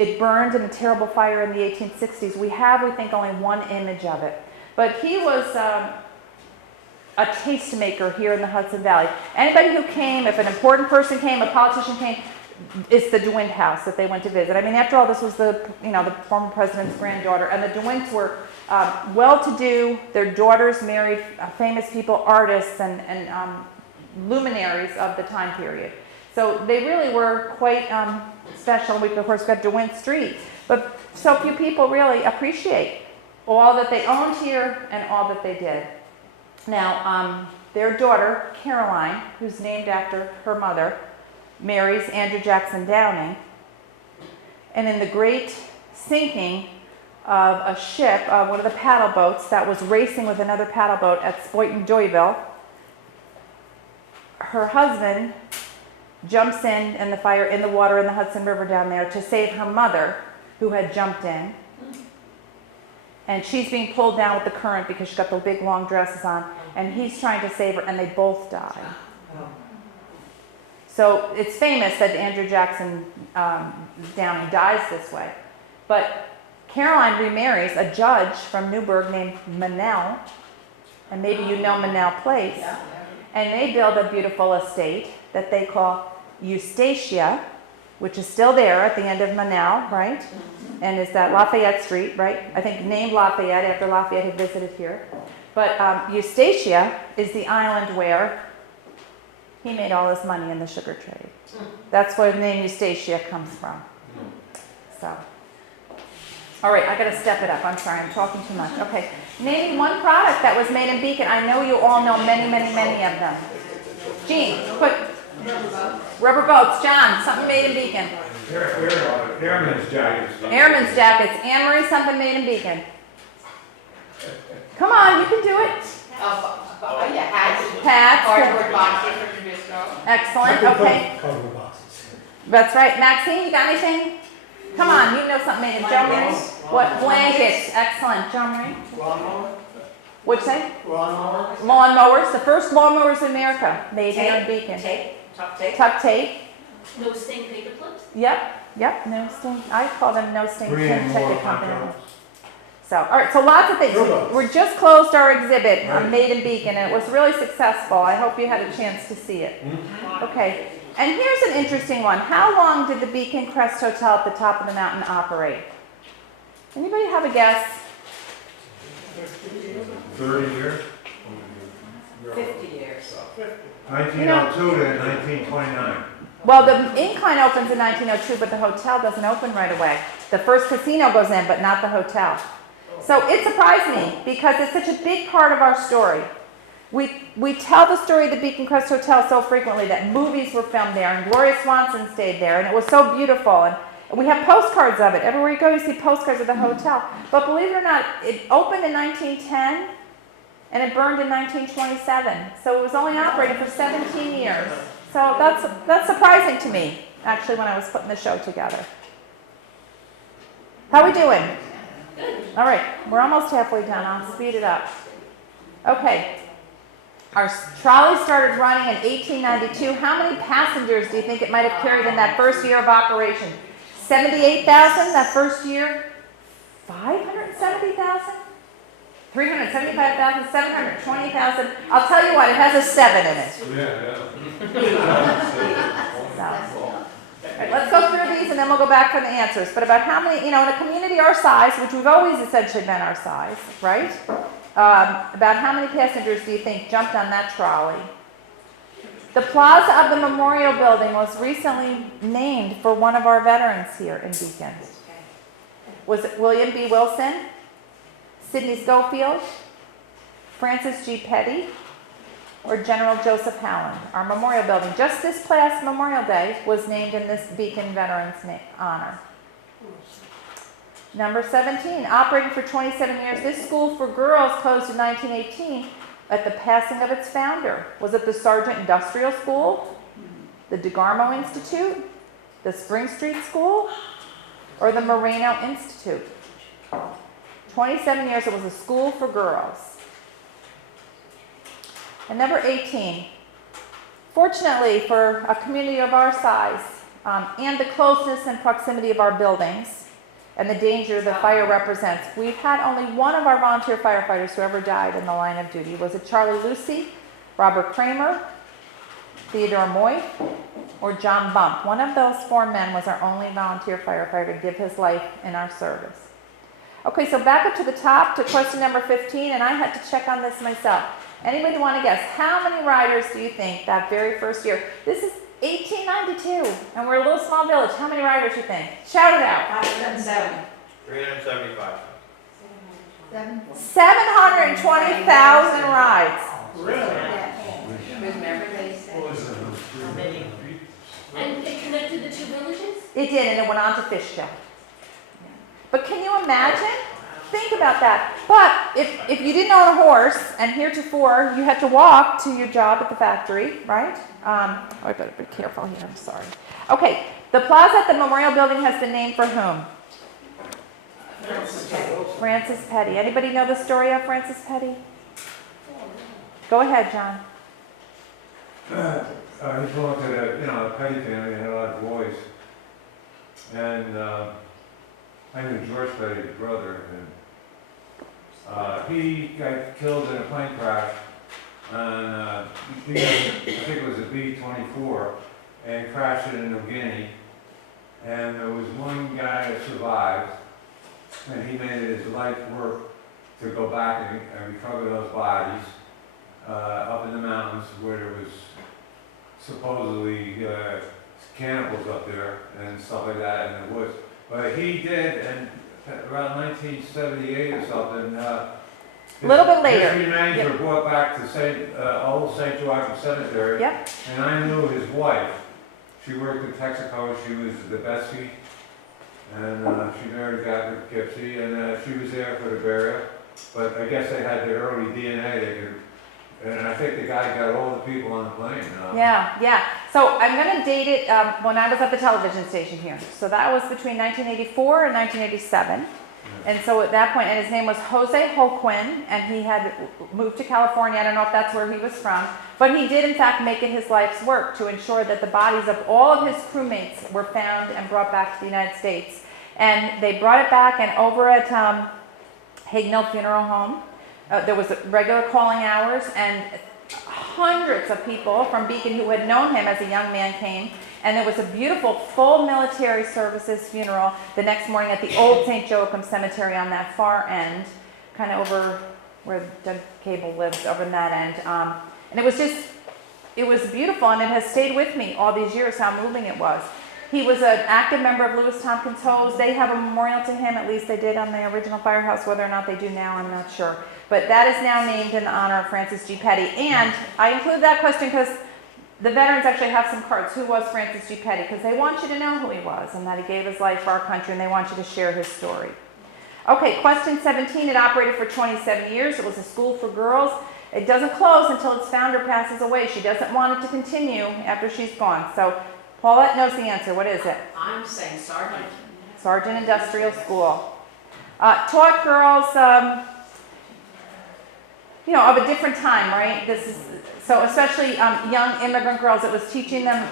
it burned in a terrible fire in the 1860s. We think, only one image of it. But he was a tastemaker here in the Hudson Valley. Anybody who came, if an important person came, a politician came, it's the DeWint house that they went to visit. I mean, after all, this was the former president's granddaughter, and the DeWints were well-to-do. Their daughters married famous people, artists, and luminaries of the time period. So they really were quite special. We, of course, got DeWint Street. But so few people really appreciate all that they owned here and all that they did. Now, their daughter, Caroline, who's named after her mother, marries Andrew Jackson Downing. And in the great sinking of a ship, one of the paddle boats that was racing with another paddle boat at Spoyton, Doyville, her husband jumps in the fire, in the water in the Hudson River down there to save her mother, who had jumped in. And she's being pulled down with the current because she's got the big long dresses on, and he's trying to save her, and they both die. So it's famous that Andrew Jackson Downing dies this way. But Caroline remarries a judge from Newburgh named Manel, and maybe you know Manel Place, and they build a beautiful estate that they call Eustacia, which is still there at the end of Manel, right? And is that Lafayette Street, right? I think named Lafayette after Lafayette had visited here. But Eustacia is the island where he made all his money in the sugar trade. That's where the name Eustacia comes from. So, all right, I got to step it up. I'm sorry, I'm talking too much. Okay, name one product that was made in Beacon. I know you all know many, many, many of them. Jean, quick. Rubber boats. John, something made in Beacon. Airman's jackets. Airman's jackets. Anne Marie, something made in Beacon. Come on, you can do it. Oh, yeah, hats. Hats. Cardboard boxes for the disco. Excellent, okay. Cardboard boxes. That's right. Maxine, you got anything? Come on, you know something made in Joe Marie. What? Blankets. Excellent. Joe Marie. Lawnmower? What'd you say? Lawnmower? Lawnmowers. The first lawnmowers in America made here in Beacon. Tape, tuck tape. Tuck tape. No stained paper clips? Yep, no stain. I call them no stain Three and more ticket company. hot dogs. So, all right, so lots of things. Turbos. We just closed our exhibit on Right. Made in Beacon, and it was really successful. I hope you had a chance to see it. Okay, and here's an interesting one. How long did the Beacon Crest Hotel at the top of the mountain operate? Anybody have a guess? 30 years? 50 years. 1902 to 1929. Well, the incline opens in 1902, but the hotel doesn't open right away. The first casino goes in, but not the hotel. So it surprised me because it's such a big part of our story. We tell the story of the Beacon Crest Hotel so frequently that movies were filmed there and Gloria Swanson stayed there and it was so beautiful. And we have postcards of it. Everywhere you go, you see postcards of the hotel. But believe it or not, it opened in 1910 and it burned in 1927. So it was only operated for 17 years. So that's surprising to me, actually, when I was putting the show together. How we doing? All right, we're almost halfway done. I'll speed it up. Okay. Our trolley started running in 1892. How many passengers do you think it might have carried in that first year of operation? 78,000 that first year? 570,000? 375,000? 720,000? I'll tell you what, it has a 7 in it. All right, let's go through these and then we'll go back for the answers. But about how many, in a community our size, which we've always essentially been our size, right? About how many passengers do you think jumped on that trolley? The plaza of the Memorial Building was recently named for one of our veterans here in Beacon. Was it William B. Wilson, Sidney Schofield, Francis G. Petty, or General Joseph Howland? Our memorial building, just this past Memorial Day, was named in this Beacon veteran's honor. Number 17, operating for 27 years, this school for girls closed in 1918 at the passing of its founder. Was it the Sargent Industrial School, the DeGarmo Institute, the Spring Street School, or the Moreno Institute? 27 years, it was a school for girls. And number 18, fortunately for a community of our size and the closeness and proximity of our buildings and the danger the fire represents, we've had only one of our volunteer firefighters who ever died in the line of duty. Was it Charlie Lucy, Robert Kramer, Theodore Moy, or John Bump? One of those 4 men was our only volunteer firefighter to give his life in our service. Okay, so back up to the top to question number 15, and I had to check on this myself. Anybody want to guess how many riders do you think that very first year? This is 1892, and we're a little small village. How many riders do you think? Shout it out. 507. 375. 720,000 rides. Remember they said. And it connected the 2 villages? It did, and it went on to Fishkill. But can you imagine? Think about that. But if you didn't own a horse, and heretofore you had to walk to your job at the factory, right? I better be careful here, I'm sorry. Okay, the plaza at the Memorial Building has been named for whom? Francis Petty. Anybody know the story of Francis Petty? Go ahead, John. He belonged to the Petty family, had a lot of boys. And I knew George Petty, his brother, and he got killed in a plane crash on, I think it was a B-24, and crashed it in New Guinea. And there was one guy that survived, and he made it his life work to go back and recover those bodies up in the mountains where there was supposedly cannibals up there and stuff like that in the woods. But he did, and around 1978 or something, A little bit later. his remains Yep. were brought back to old St. Joachim Cemetery. Yep. And I knew his wife. She worked in Texaco, she was the Bessie, and she married a guy from Poughkeepsie, and she was there for the burial. But I guess they had the early DNA, they could, and I think the guy got all the people on the plane. Yeah. So I'm going to date it when I was at the television station here. So that was between 1984 and 1987. And so at that point, and his name was Jose Joaquin, and he had moved to California. I don't know if that's where he was from, but he did in fact make it his life's work to ensure that the bodies of all of his crewmates were found and brought back to the United States. And they brought it back, and over at Hagnell Funeral Home, there was regular calling hours, and hundreds of people from Beacon who had known him as a young man came. And there was a beautiful full military services funeral the next morning at the old St. Joachim Cemetery on that far end, kind of over where Doug Cable lives, over in that end. And it was beautiful, and it has stayed with me all these years how moving it was. He was an active member of Lewis Tompkins Hose. They have a memorial to him, at least they did on the original firehouse. Whether or not they do now, I'm not sure. But that is now named in honor of Francis G. Petty. And I include that question because the veterans actually have some cards. Who was Francis G. Petty? Because they want you to know who he was and that he gave his life for our country, and they want you to share his story. Okay, question 17. It operated for 27 years. It was a school for girls. It doesn't close until its founder passes away. She doesn't want it to continue after she's gone. So Paulette knows the answer. What is it? I'm saying Sergeant. Sergeant Industrial School. Taught girls, of a different time, right? So especially young immigrant girls, it was teaching them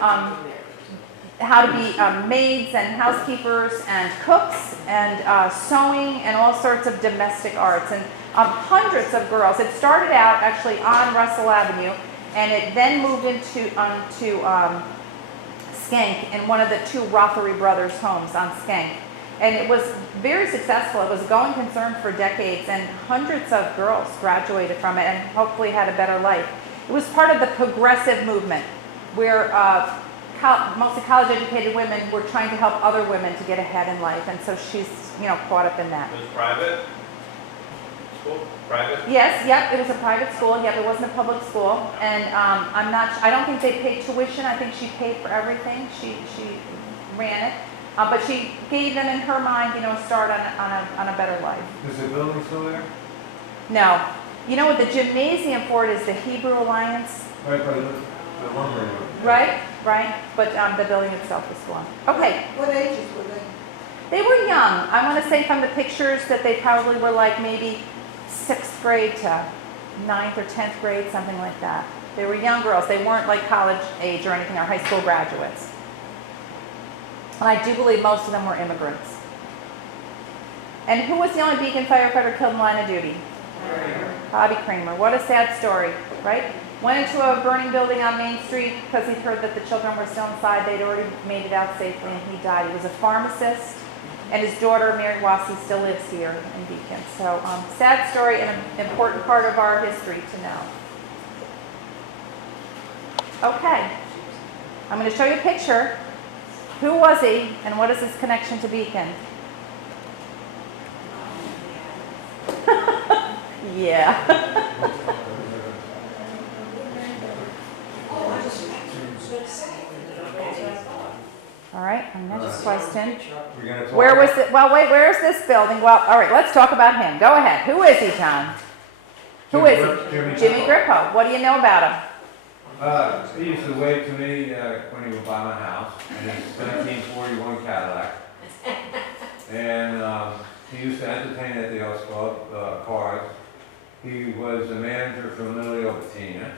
how to be maids and housekeepers and cooks and sewing and all sorts of domestic arts. And hundreds of girls. It started out actually on Russell Avenue, and it then moved into Skank in one of the two Rothery brothers' homes on Skank. And it was very successful. It was a going concern for decades, and hundreds of girls graduated from it and hopefully had a better life. It was part of the progressive movement where mostly college-educated women were trying to help other women to get ahead in life, and so she's, caught up in that. It was private? School? Private? Yes, yep, it was a private school. Yep, it wasn't a public school, and I don't think they paid tuition. I think she paid for everything. She ran it. But she gave them, in her mind, a start on a better life. Is the building still there? No. The gymnasium for it is the Hebrew Alliance. Right by the lumber room. Right. But the building itself is gone. Okay. What ages were they? They were young. I want to say from the pictures that they probably were like maybe 6th grade to 9th or 10th grade, something like that. They were young girls. They weren't like college age or anything, or high school graduates. And I do believe most of them were immigrants. And who was the only Beacon firefighter killed in line of duty? Bobby Kramer. What a sad story, right? Went into a burning building on Main Street because he heard that the children were still inside. They'd already made it out safely, and he died. He was a pharmacist, and his daughter, Mary Wassey, still lives here in Beacon. So sad story and an important part of our history to know. Okay. I'm going to show you a picture. Who was he, and what is his connection to Beacon? Yeah. All right, our next question. Where was it? Well, wait, where is this building? Well, all right, let's talk about him. Go ahead. Who is he, John? Who is he? Jimmy Grippo. What do you know about him? He used to wave to me when he would buy my house in his 1941 Cadillac. And he used to entertain at the Elks Club, cars. He was the manager for Lily Obatina.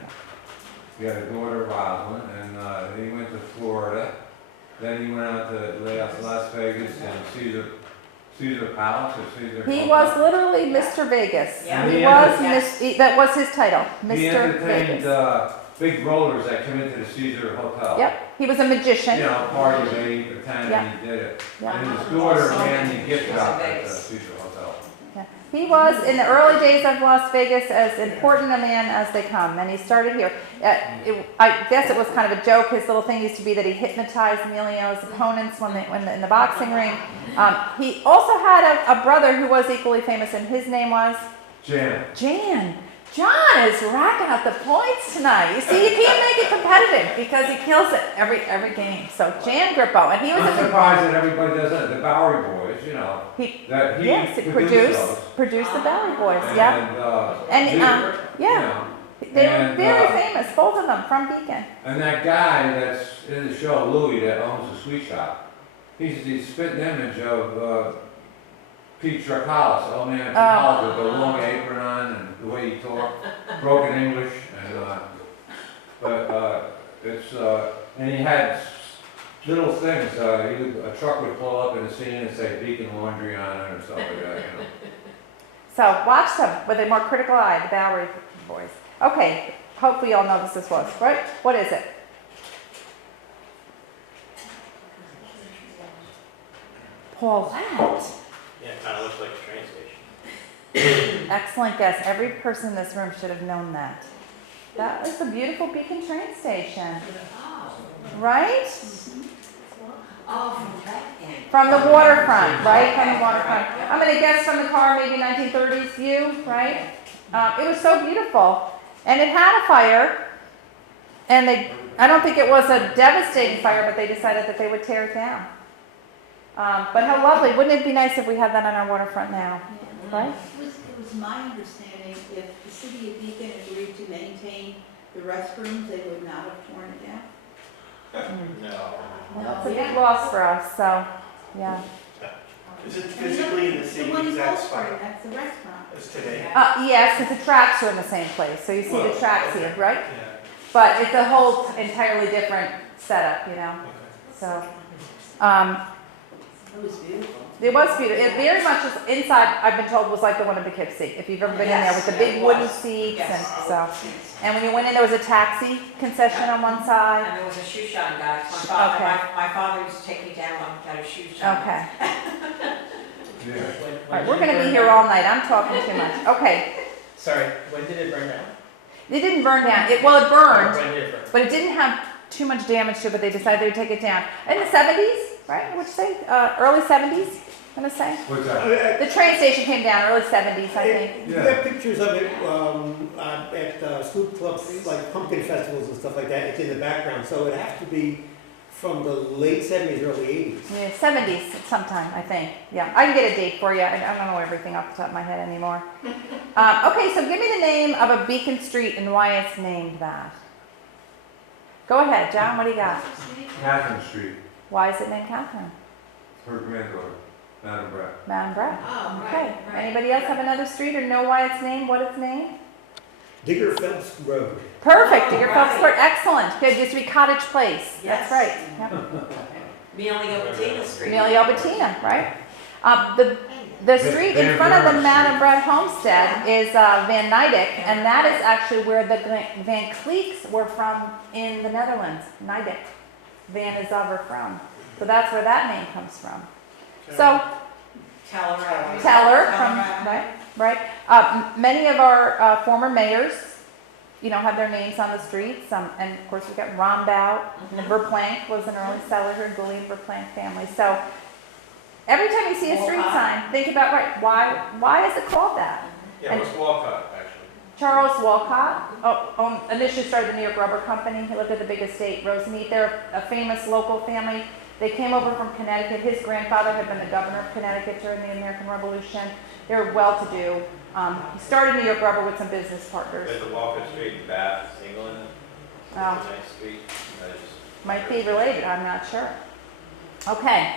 He had a daughter, Rosalind, and he went to Florida. Then he went out to Las Vegas and Caesar Palace or Caesar. He was literally Mr. Vegas. Yeah. He was that was his title, Mr. He entertained Vegas. Big rollers that come into the Caesar Hotel. Yep, he was a magician. Party they pretended he did it. Yeah. And his daughter ran the gift shop at the Caesar Hotel. Yeah. He was, in the early days of Las Vegas, as important a man as they come, and he started here. I guess it was kind of a joke. His little thing used to be that he hypnotized Emilio's opponents in the boxing ring. He also had a brother who was equally famous, and his name was? Jan. Jan. John is racking up the points tonight. You see, you can't make it competitive because he kills it every game. So Jan Grippo, and he was I'm in the surprised that everybody does that. The Bowery Boys, you know, He- that he yes, it produced the Bowery Boys. Yeah, and yeah, they were very famous, both of them from Beacon. And that guy that's in the show, Louis, that owns the sweet shop, he's spitting image of Pete Trakalis, old man Trakalis with the long apron on and the way he talked, broken English, and and he had little things. A truck would pull up in the scene and say Beacon Laundry on it or stuff like that. You know. So watch them with a more critical eye, the Bowery Boys. Okay, hopefully you all know this was, right? What is it? Paulette. Yeah, it kind of looks like a train station. Excellent guess. Every person in this room should have known that. That is the beautiful Beacon train station, right? Oh, from that end. From the waterfront, right? From the waterfront. I'm going to guess from the car, maybe 1930s view, right? It was so beautiful. And it had a fire. And I don't think it was a devastating fire, but they decided that they would tear it down. But how lovely. Wouldn't it be nice if we had that on our waterfront now, right? It was my understanding if the city of Beacon agreed to maintain the restrooms, they would not have torn it down. No. It's a big loss for us, so, yeah. Is it physically in the The same one in exact Gulfport, spot that's the restaurant. as today? Yes, because the tracks are in the same place. So you see the tracks here, right? Yeah. But it's a whole entirely different setup, you know? So, It was beautiful. it was beautiful. It very much is inside, I've been told, was like the one in Poughkeepsie. If you've ever been in there with the big wooden seats and so. And when you went in, there was a taxi concession on one side. And there was a shoe shine guy. Okay. My father used to take me down and got a shoe shine. Okay. Yeah. All right, we're gonna be here all night. I'm talking too much. Okay. Sorry, when did it burn down? It didn't burn down. It When burned, did it burn? but it didn't have too much damage to it, but they decided they'd take it down. In the 70s, right? What'd you say? Early 70s, I'm gonna say? What's that? The train station came down early 70s, I think. You have pictures of it at scoop clubs, like pumpkin festivals and stuff like that. It's in the background, so it has to be from the late 70s, early 80s. Yeah, 70s sometime, I think. Yeah, I can get a date for you. I don't know everything off the top of my head anymore. Okay, so give me the name of a Beacon Street and why it's named that. Go ahead, John, what do you got? Catherine Street, Why is it named Catherine? her granddaughter, Madam Brett. Madam Brett. Oh, Okay, anybody else have another street or know why it's named, what it's named? Digger Phelps Road. Perfect, Digger All Phelps right. Court, excellent. Good, used to be Cottage Place. That's Yes. right. Yep. Amelia Bettina Street. Amelia Albertina, right? The street in front of the Madam Brett homestead is Van Nydek, and that is actually where the Van Cleeks were from in the Netherlands. Nydek. Van is over from. So that's where that name comes from. So Teller from, right? Many of our former mayors, you know, have their names on the streets. And of course, we've got Rombout, and Verplank was an early settler here, Gullian Verplank family. So every time you see a street sign, think about, right, why is it called that? Yeah, what's Walcott, actually? Charles Walcott, initially started the New York Rubber Company. He lived at the big estate, Rosemead. They're a famous local family. They came over from Connecticut. His grandfather had been the governor of Connecticut during the American Revolution. They were well-to-do. He started New York Rubber with some business partners. There's the Walcott Street in Bath, England. It's a Oh, nice street. might be related, I'm not sure. Okay.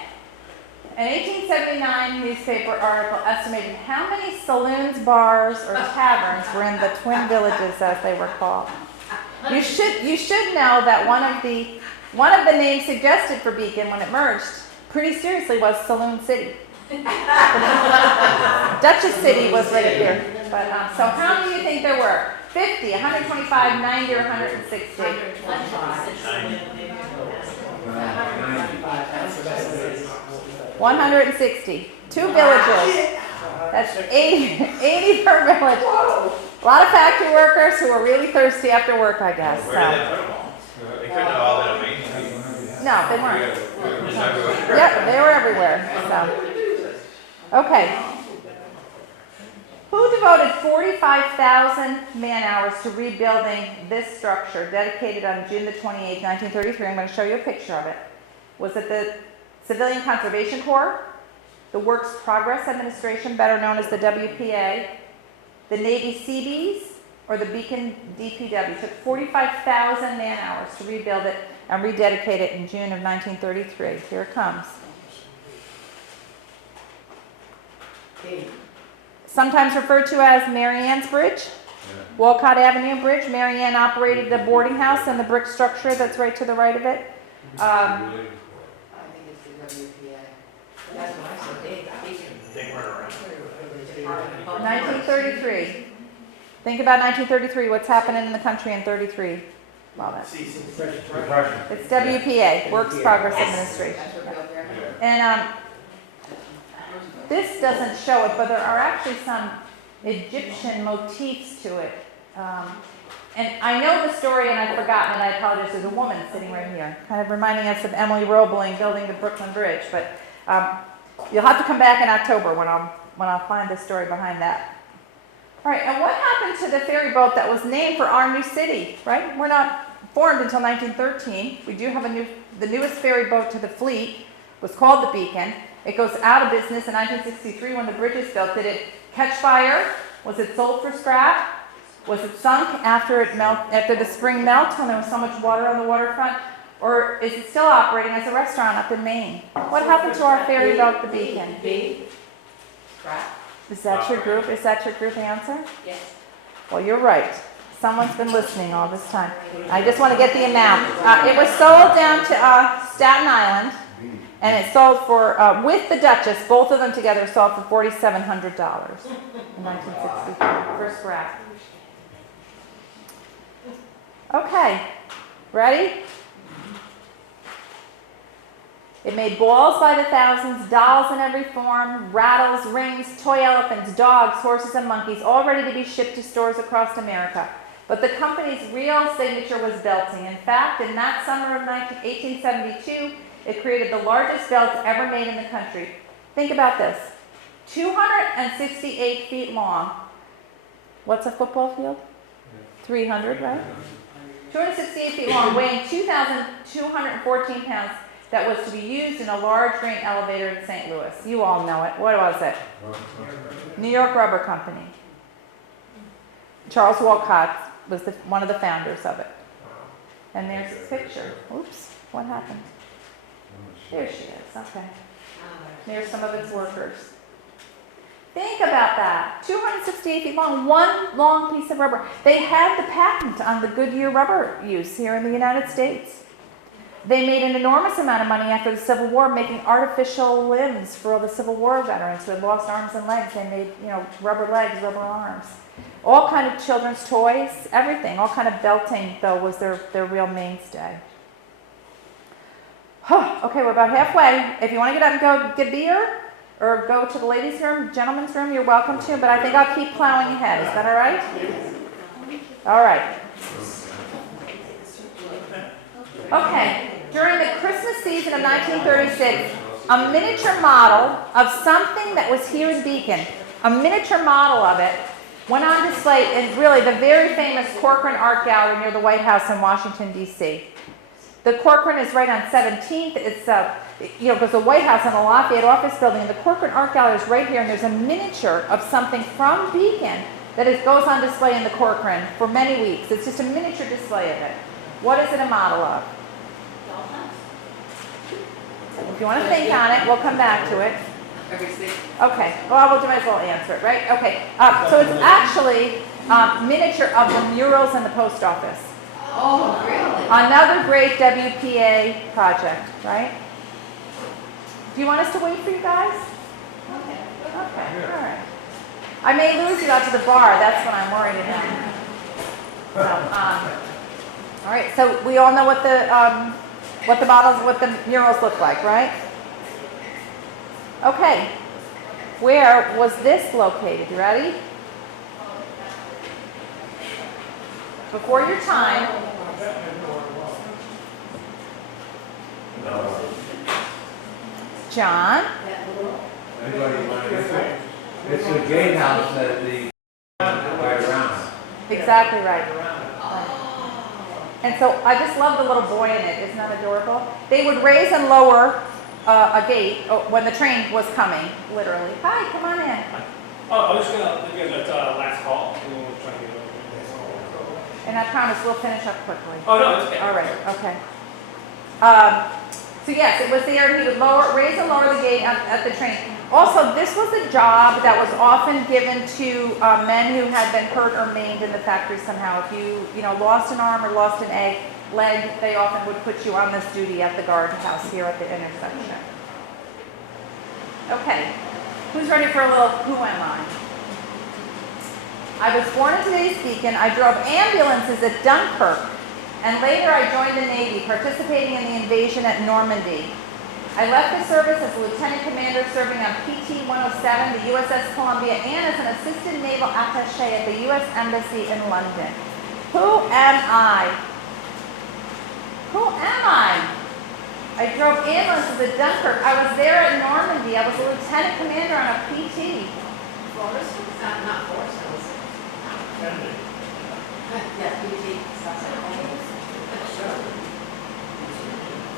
An 1879 newspaper article estimated how many saloons, bars, or taverns were in the Twin Villages, as they were called. You should know that one of the names suggested for Beacon when it merged, pretty seriously, was Saloon City. Duchess City was right up here. But so how many do you think there were? 50, 125, 90, or 160? 160. 2 villages. That's 80 per village. A lot of factory workers who were really thirsty after work, I guess. Where did they put them all? They couldn't have all been on Main Street. No, they weren't. Just everywhere. Yep, they were everywhere. So, okay. Who devoted 45,000 man-hours to rebuilding this structure dedicated on June the 28th, 1933? I'm going to show you a picture of it. Was it the Civilian Conservation Corps, the Works Progress Administration, better known as the WPA, the Navy Seabees, or the Beacon DPW? It took 45,000 man-hours to rebuild it and rededicate it in June of 1933. Here it comes. Sometimes referred to as Mary Ann's Bridge, Walcott Avenue Bridge. Mary Ann operated the boarding house and the brick structure that's right to the right of it. I think it's the WPA. That's what I said, They weren't around. 1933. Think about 1933. What's happening in the country in 33? Well, that's, Depression. it's WPA, Works Progress Administration. That's what Bill Behrman. And this doesn't show it, but there are actually some Egyptian motifs to it. And I know the story and I've forgotten, and I apologize. There's a woman sitting right here, kind of reminding us of Emily Roebling building the Brooklyn Bridge. But you'll have to come back in October when I'll find the story behind that. All right, and what happened to the ferry boat that was named for our new city, right? We're not formed until 1913. We do have the newest ferry boat to the fleet was called the Beacon. It goes out of business in 1963 when the bridge is built. Did it catch fire? Was it sold for scrap? Was it sunk after the spring melt when there was so much water on the waterfront? Or is it still operating as a restaurant up in Maine? What happened to our ferry boat, the Beacon? Crap. Is that your group? Is that your group answer? Yes. Well, you're right. Someone's been listening all this time. I just want to get the amount. It was sold down to Staten Island, and it sold for, with the Duchess, both of them together sold for $4,700 in 1963 for scrap. Okay, ready? It made balls by the thousands, dolls in every form, rattles, rings, toy elephants, dogs, horses, and monkeys, all ready to be shipped to stores across America. But the company's real signature was belting. In fact, in that summer of 1872, it created the largest belts ever made in the country. Think about this. 268 feet long. What's a football field? 300, right? 268 feet long, weighing 2,214 pounds, that was to be used in a large grain elevator in St. Louis. You all know it. What was it? New York Rubber Company. Charles Walcott was one of the founders of it. And there's his picture. Oops, what happened? There she is, okay. There's some of its workers. Think about that. 268 feet long, one long piece of rubber. They had the patent on the Goodyear rubber use here in the United States. They made an enormous amount of money after the Civil War making artificial limbs for all the Civil War veterans who had lost arms and legs. They made, rubber legs, rubber arms. All kind of children's toys, everything. All kind of belting, though, was their real mainstay. Okay, we're about halfway. If you want to get up and go get beer, or go to the ladies' room, gentlemen's room, you're welcome to, but I think I'll keep plowing ahead. Is that all right? All right. Okay, during the Christmas season of 1936, a miniature model of something that was here in Beacon, a miniature model of it, went on display in really the very famous Corcoran Art Gallery near the White House in Washington, D.C. The Corcoran is right on 17th. It's, because the White House and the Lafayette office building, and the Corcoran Art Gallery is right here, and there's a miniature of something from Beacon that goes on display in the Corcoran for many weeks. It's just a miniature display of it. What is it a model of? If you want to think on it, we'll come back to it. Okay, well, we might as well answer it, right? Okay, so it's actually miniature of the murals in the post office. Oh, really? Another great WPA project, right? Do you want us to wait for you guys? Okay, all right. I may lose you out to the bar, that's what I'm worried about. So, all right, so we all know what the models, what the murals look like, right? Okay, where was this located? You ready? Before your time. John? Anybody want to? It's the gatehouse that the Exactly right. Oh. And so I just love the little boy in it. Isn't that adorable? They would raise and lower a gate when the train was coming, literally. Hi, come on in. Oh, I was gonna give it last call. Anyone was trying to get over. And I promise we'll finish up quickly. Oh, no, it's okay. All right, okay. So yes, it was there. He would raise and lower the gate at the train. Also, this was a job that was often given to men who had been hurt or maimed in the factory somehow. If you lost an arm or lost an leg, they often would put you on this duty at the guardhouse here at the intersection. Okay, who's ready for a little who am I? I was born in today's Beacon. I drove ambulances at Dunkirk, and later I joined the Navy, participating in the invasion at Normandy. I left the service as a lieutenant commander serving on PT-107, the USS Columbia, and as an assistant naval attaché at the U.S. Embassy in London. Who am I? Who am I? I drove ambulances at Dunkirk. I was there at Normandy. I was a lieutenant commander on a PT. Forrest was not Forrest, that was. Yeah, PT. Sure.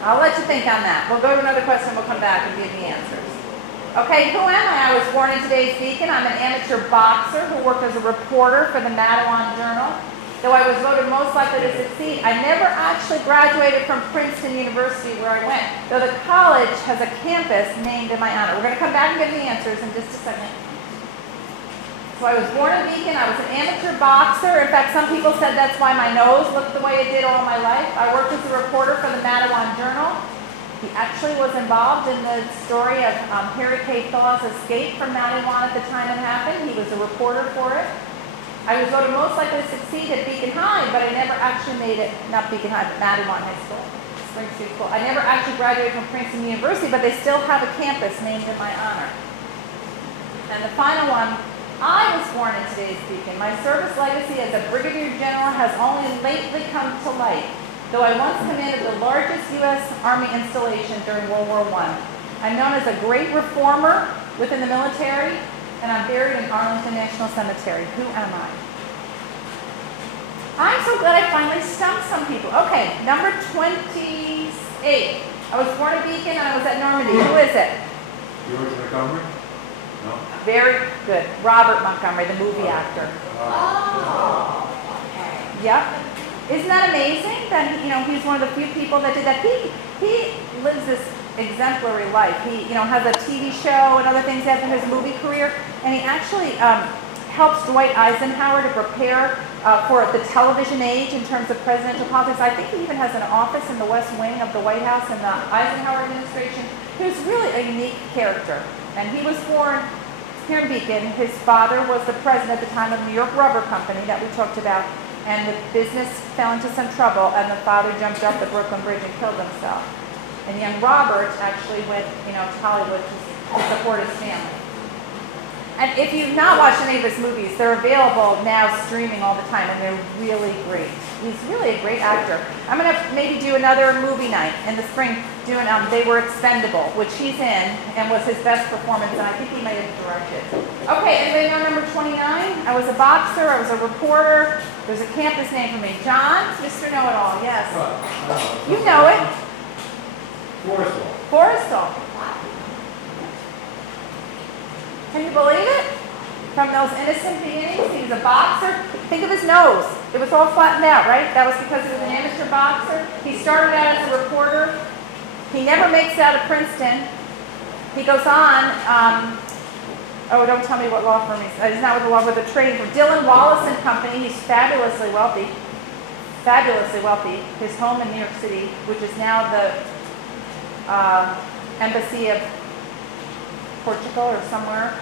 I'll let you think on that. We'll go to another question. We'll come back and give the answers. Okay, who am I? I was born in today's Beacon. I'm an amateur boxer who worked as a reporter for the Mattawan Journal. Though I was voted most likely to succeed, I never actually graduated from Princeton University where I went, though the college has a campus named in my honor. We're going to come back and give the answers in just a second. So I was born in Beacon. I was an amateur boxer. In fact, some people said that's why my nose looked the way it did all my life. I worked as a reporter for the Mattawan Journal. He actually was involved in the story of Harry K. Thaw's escape from Mattawan at the time it happened. He was a reporter for it. I was voted most likely to succeed at Beacon High, but I never actually made it, not Beacon High, but Mattawan High School, Spring Street School. I never actually graduated from Princeton University, but they still have a campus named in my honor. And the final one, I was born in today's Beacon. My service legacy as a brigadier general has only lately come to light, though I once commanded the largest U.S. Army installation during World War I. I'm known as a great reformer within the military, and I'm buried in Arlington National Cemetery. Who am I? I'm so glad I finally stumped some people. Okay, number 28. I was born in Beacon and I was at Normandy. Who is it? George Montgomery? No? Very good. Robert Montgomery, the movie actor. Oh, okay. Yep. Isn't that amazing that he's one of the few people that did that? He lives this exemplary life. He has a TV show and other things after his movie career, and he actually helps Dwight Eisenhower to prepare for the television age in terms of presidential politics. I think he even has an office in the West Wing of the White House in the Eisenhower administration. He was really a unique character, and he was born here in Beacon. His father was the president at the time of New York Rubber Company that we talked about, and the business fell into some trouble, and the father jumped off the Brooklyn Bridge and killed himself. And young Robert actually went, to Hollywood to support his family. And if you've not watched any of his movies, they're available now streaming all the time, and they're really great. He's really a great actor. I'm going to maybe do another movie night in the spring doing They Were Expendable, which he's in, and was his best performance, and I think he might have directed. Okay, anybody know number 29? I was a boxer, I was a reporter. There's a campus name for me. John, Mr. Know-It-All, yes. You know it. Forrestal. Forrestal. Can you believe it? From those innocent beginnings, he was a boxer. Think of his nose. It was all flattened out, right? That was because he was an amateur boxer. He started out as a reporter. He never makes it out of Princeton. He goes on, oh, don't tell me what law firm he's not with the law, with the trading firm. Dillon Wallace and Company. He's fabulously wealthy. Fabulously wealthy. His home in New York City, which is now the Embassy of Portugal or somewhere,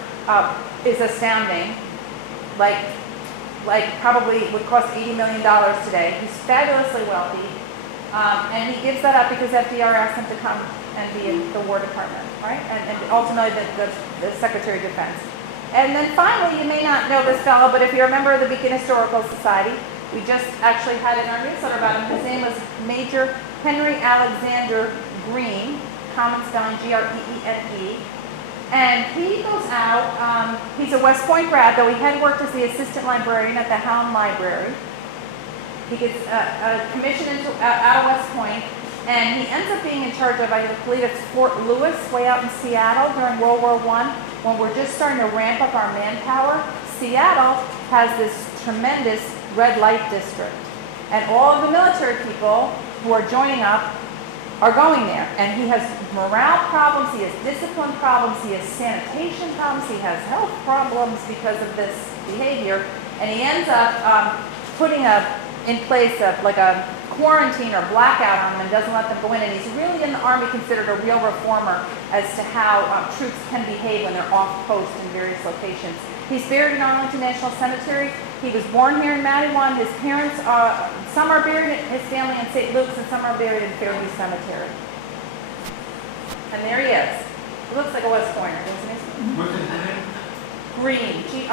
is astounding. Like probably would cost $80 million today. He's fabulously wealthy. And he gives that up because FDR asked him to come and be in the War Department, right? And ultimately the Secretary of Defense. And then finally, you may not know this fellow, but if you're a member of the Beacon Historical Society, we just actually had in our newsletter about him. His name was Major Henry Alexander Green, common spelling Greene. And he goes out, he's a West Point grad, though he had worked as the assistant librarian at the Howland Library. He gets a commission out of West Point, and he ends up being in charge of, I believe it's Fort Lewis, way out in Seattle during World War I, when we're just starting to ramp up our manpower. Seattle has this tremendous red light district, and all of the military people who are joining up are going there. And he has morale problems, he has discipline problems, he has sanitation problems, he has health problems because of this behavior, and he ends up putting in place like a quarantine or blackout on them and doesn't let them go in. And he's really in the Army considered a real reformer as to how troops can behave when they're off post in various locations. He's buried in Arlington National Cemetery. He was born here in Mattawan. His parents, some are buried in his family in St. Luke's and some are buried in Fairview Cemetery. And there he is. He looks like a West Pointer, doesn't he? What's his name? Green, Green,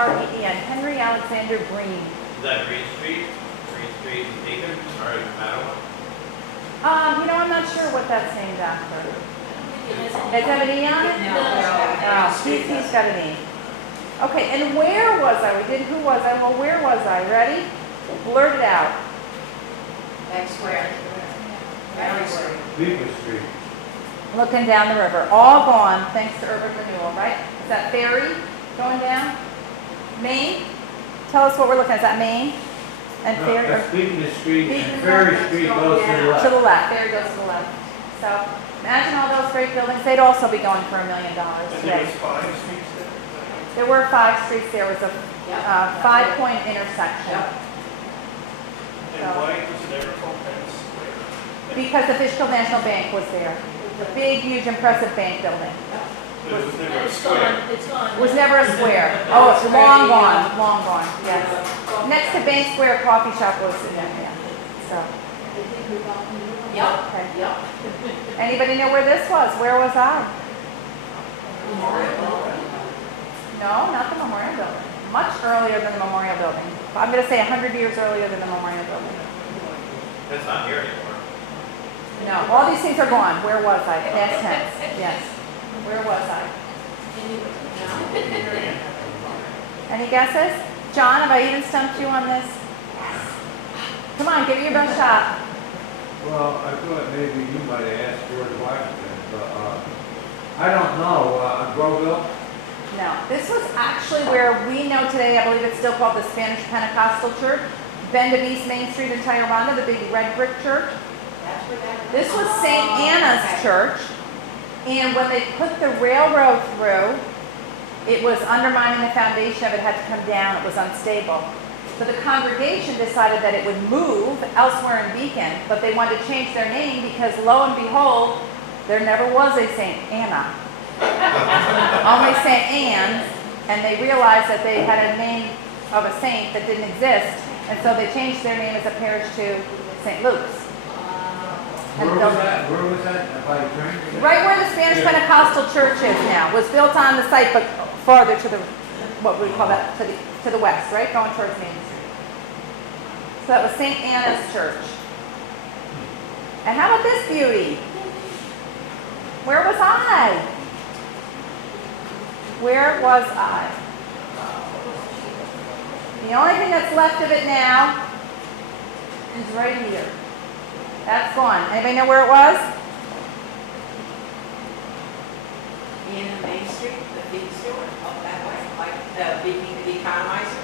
Henry Alexander Green. Is that Green Street? Green Street in Beacon, or in Mattawa? I'm not sure what that's named after. Does it have an E on it? Oh, he's got an E. Okay, and where was I? Who was I? Well, where was I? Ready? Blurt it out. Next square. Very square. Beaver Street. Looking down the river. All gone thanks to urban renewal, right? Is that ferry going down? Maine? Tell us what we're looking at. Is that Maine? And No, ferry? that's Beacon Street, Beacon and Ferry Street Street goes to the left. To the left. Ferry goes to the left. So imagine all those great buildings. They'd also be going for $1 million And today. there was 5 streets there? There were 5 streets. There was a 5-point intersection. And why was it ever called Penn Square? Because the Fishkill National Bank was there. The big, huge, impressive bank building. But it was never a It's square. gone, it's gone. It was never a square. Oh, it's long gone, yes. Next to Bank Square Coffee Shop was in there, yeah. So, Yep, okay. yep. Anybody know where this was? Where was I? No, not the Memorial Building. Much earlier than the Memorial Building. I'm going to say 100 years earlier than the Memorial Building. That's not here anymore. No, all these things are gone. Where was I? Past tense, yes. Where was I? Any guesses? John, have I even stumped you on this? Come on, give it your best shot. Well, I thought maybe you might have asked George Washington, but I don't know. Groville? No, this was actually where we know today, I believe it's still called the Spanish Pentecostal Church. Bend of East Main Street in Tyranda, the big red brick church. This was St. Anna's Church, and when they put the railroad through, it was undermining the foundation of it, had to come down, it was unstable. So the congregation decided that it would move elsewhere in Beacon, but they wanted to change their name because lo and behold, there never was a St. Anna. Only St. Anne's, and they realized that they had a name of a saint that didn't exist, and so they changed their name as a parish to St. Luke's. Where was that? Where was that? By the train? Right where the Spanish Pentecostal Church is now, was built on the site, but farther to the, what we call that, to the west, right, going towards Main Street. So that was St. Anna's Church. And how about this beauty? Where was I? Where was I? The only thing that's left of it now is right here. That's gone. Anybody know where it was? In Main Street, the big store, up that way, like the economizer.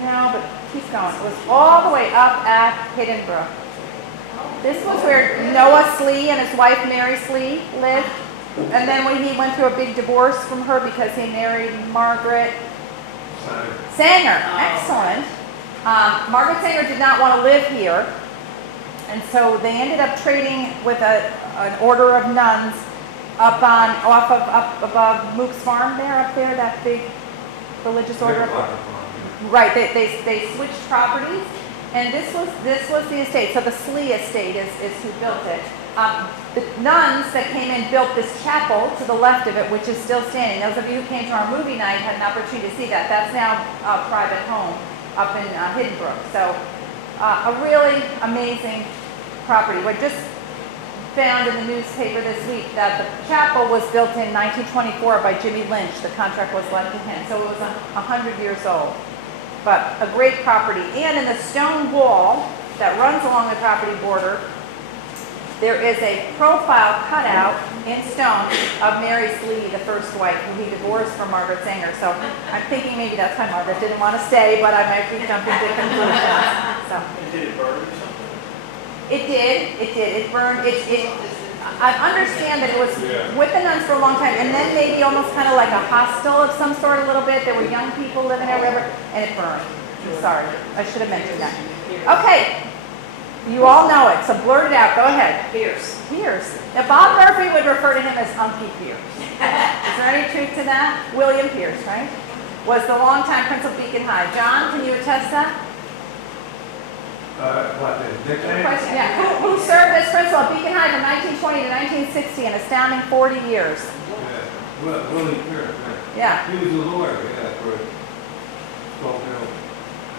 No, but keep going. It was all the way up at Hiddenbrook. This was where Noah Slee and his wife Mary Slee lived. And then when he went through a big divorce from her because he married Margaret Sanger. Excellent. Margaret Sanger did not want to live here. And so they ended up trading with an order of nuns up above Mook's Farm there, up there, that big religious order. Right, they switched properties, and this was the estate. So the Slee estate is who built it. The nuns that came in built this chapel to the left of it, which is still standing. Those of you who came to our movie night had an opportunity to see that. That's now a private home up in Hiddenbrook. So a really amazing property. We're just found in the newspaper this week that the chapel was built in 1924 by Jimmy Lynch. The contract was lent to him, so it was 100 years old. But a great property. And in the stone wall that runs along the property border, there is a profile cutout in stone of Mary Slee, the first wife, who he divorced from Margaret Sanger. So I'm thinking maybe that's why Margaret didn't want to stay, but I might be jumping to conclusions. So. And did it burn or something? It did. It burned. I understand that it was with the nuns for a long time, and then maybe almost kind of like a hostel of some sort a little bit. There were young people living there, whatever, and it burned. I'm sorry. I should have mentioned that. Okay. You all know it, so blurt it out. Go ahead. Pierce. Pierce. Now, Bob Murphy would refer to him as Unky Pierce. Is there any truth to that? William Pierce, right? Was the longtime principal of Beacon High. John, can you attest that? What, the nickname? Question, yeah. Who served as principal at Beacon High from 1920 to 1960, an astounding 40 years? Yeah, Willie Pierce, Yeah. He was a lawyer, for Scoville.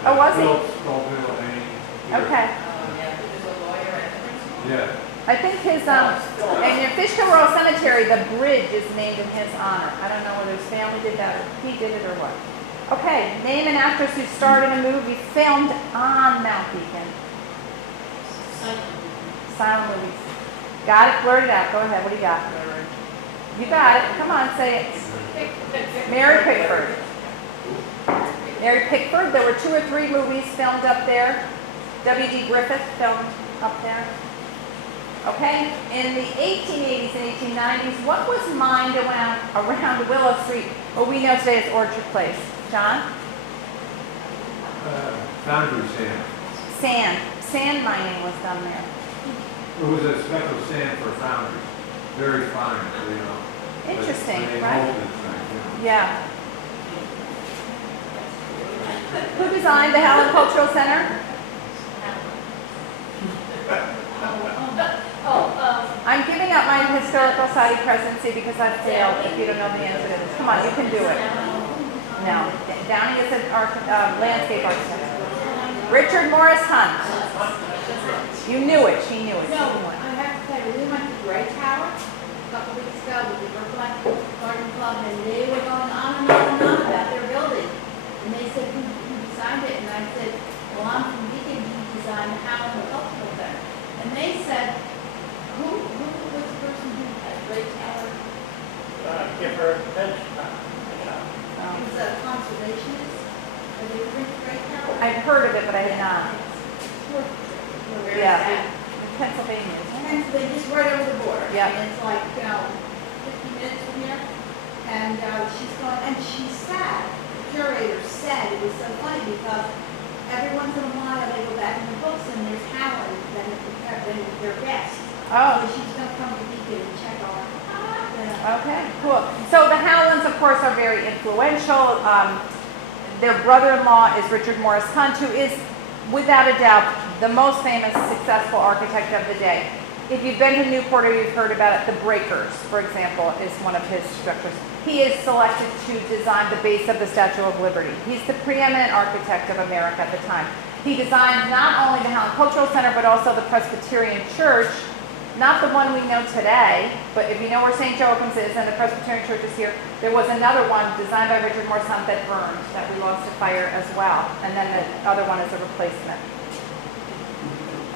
Oh, was he? Scoville, Haynes. Okay. Yeah. I think his, and in Fishkill Royal Cemetery, the bridge is named in his honor. I don't know whether his family did that or he did it or what. Okay, name an actress who starred in a movie filmed on Mount Beacon. Silent movies. Got it? Blurt it out. Go ahead. What do you got? You got it. Come on, say it. Mary Pickford. Mary Pickford. There were 2 or 3 movies filmed up there. W.D. Griffith filmed up there. Okay, in the 1880s and 1890s, what was mined around Willow Street, what we know today as Orchard Place? John? Foundry sand. Sand mining was done there. It was a special sand for foundries. Very fine, you know. Interesting, They right? mold this thing, you know. Yeah. Who designed the Howland Cultural Center? I'm giving up my historical Saudi presidency because I failed if you don't know the answer to this. Come on, you can do it. No. Downing is an landscape architect. Richard Morris Hunt. You knew it. She knew it. No, I have to say, we went to Gray Tower a couple weeks ago with the Brooklyn Garden Club, and they were going on and on and on about their building. And they said, who designed it? And I said, well, I'm from Beacon, who designed the Howland Cultural Center. And they said, who was the person who had Gray Tower? Give her a bench. He was a conservationist. Have you ever been to Gray Tower? I've heard of it, but I did not. Where is Yeah. that? In Pennsylvania, isn't it? And they just right over the border. Yeah. And it's like, 50 minutes from here. And she's going, and she said, the curator said, it was so funny because every once in a while they go back in the books and there's Howland, then their guests. Oh. So she's going to come to Beacon and check on Okay, cool. So the Howlands, of course, are very influential. Their brother-in-law is Richard Morris Hunt, who is, without a doubt, the most famous, successful architect of the day. If you've been to Newport or you've heard about it, the Breakers, for example, is one of his structures. He is selected to design the base of the Statue of Liberty. He's the preeminent architect of America at the time. He designed not only the Howland Cultural Center, but also the Presbyterian Church, not the one we know today, but if you know where St. Joachim's is and the Presbyterian Church is here, there was another one designed by Richard Morris Hunt that burned, that we lost to fire as well. And then the other one is a replacement.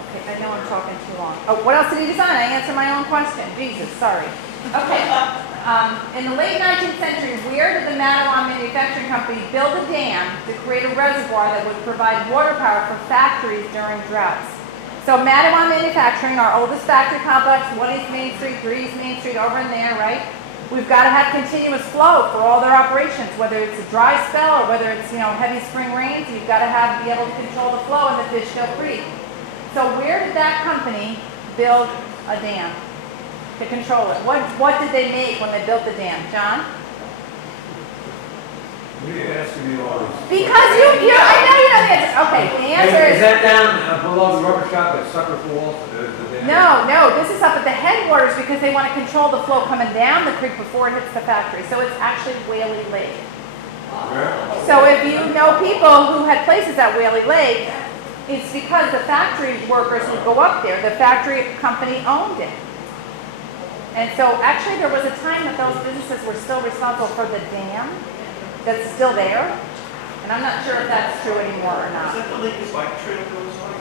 Okay, I know I'm talking too long. Oh, what else did he design? I answered my own question. Jesus, sorry. Okay. In the late 19th century, where did the Mattawan Manufacturing Company build a dam to create a reservoir that would provide water power for factories during droughts? So Mattawan Manufacturing, our oldest factory complex, 1 East Main Street, 3 East Main Street, over in there, right? We've got to have continuous flow for all their operations, whether it's a dry spell or whether it's, heavy spring rains. You've got to be able to control the flow in the Fishkill Creek. So where did that company build a dam to control it? What did they make when they built the dam, John? What are you asking me all this? Because I know you know the answer. Okay, the answer Is is that down below the rubber shop at Sucker Falls? no. This is up at the headwaters because they want to control the flow coming down the creek before it hits the factory. So it's actually Whaley Lake. Where? So if you know people who had places at Whaley Lake, it's because the factory workers would go up there. The factory company owned it. And so actually there was a time that those businesses were still responsible for the dam that's still there. And I'm not sure if that's true anymore or Is not. that the Lincoln bike trail goes on?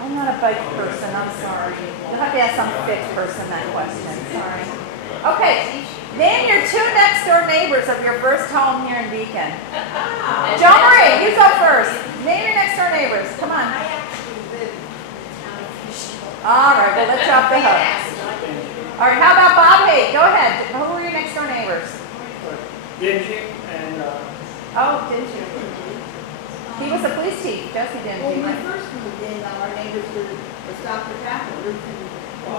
I'm not a bike person, I'm sorry. You'll have to ask some fixed person that question, sorry. Okay, name your two next door neighbors of your first home here in Beacon. Joe Marie, you go first. Name your next door neighbors, come on. I actually live in the town of Fishkill. All right, well, let's drop the hook. All right, how about Bob Hay? Go ahead. Who are your next door neighbors? Benji and, Oh, didn't you? He was a police chief, Jesse didn't When he? we first moved in, our neighbors was Dr. Kaplan, Ruth and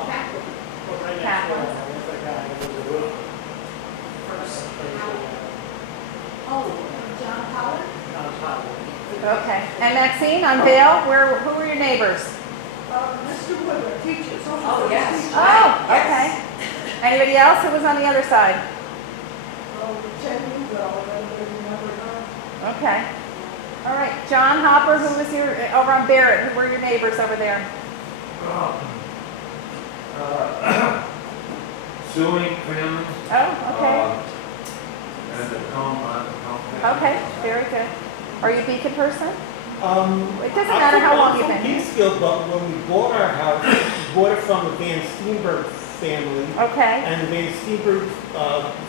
Kaplan. well, right next door, there's a guy who was a roof. Oh, John Howard? Okay. And Maxine, on Vale, who are your neighbors? Mr. Wood, a teacher, social Oh, studies yes. teacher. Oh, okay. Anybody else who was on the other side? Ted Newell, and then remember her. Okay. All right. John Hopper, who was here over on Barrett? Who were your neighbors over there? Suing family. Oh, okay. And the home. Okay, very good. Are you a Beacon person? It doesn't I'm matter how long from you've been here. Peekskill, but when we bought our house, we bought it from the Van Steenberg family. Okay. And the Van Steenberg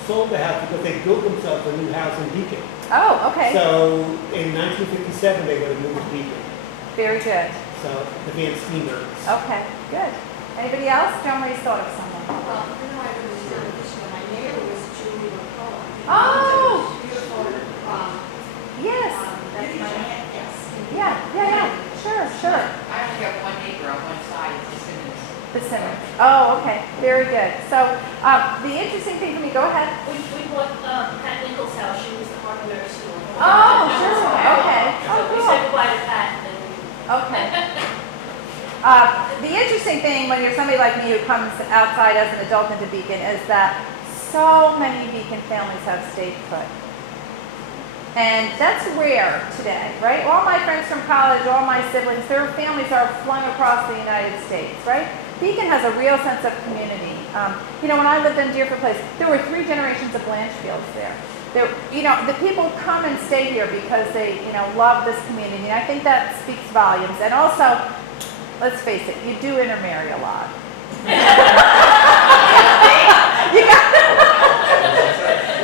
sold the house because they built themselves a new house in Beacon. Oh, okay. So in 1957, they would have moved to Beacon. Very good. So the Van Steenbergs. Okay, good. Anybody else? John Marie's thought of someone. Well, you know, I was in town of Fishkill. My neighbor was Julie McCullough. Oh! Beautiful, Yes. that's my aunt, yes. Yeah. Sure. I only have one neighbor on one side, it's just in this. The Simmons. Oh, okay. Very good. So the interesting thing for me, go ahead. We bought Pat Nichols' house, she was the hardware store. Oh, sure. Okay. So Oh, we cool. said goodbye to Pat and then we. Okay. The interesting thing when you're somebody like me who comes outside as an adult into Beacon is that so many Beacon families have stayed put. And that's rare today, right? All my friends from college, all my siblings, their families are flung across the United States, right? Beacon has a real sense of community. When I lived in Deerfield Place, there were 3 generations of Blanchfields there. The people come and stay here because they, love this community. And I think that speaks volumes. And also, let's face it, you do intermarry a lot.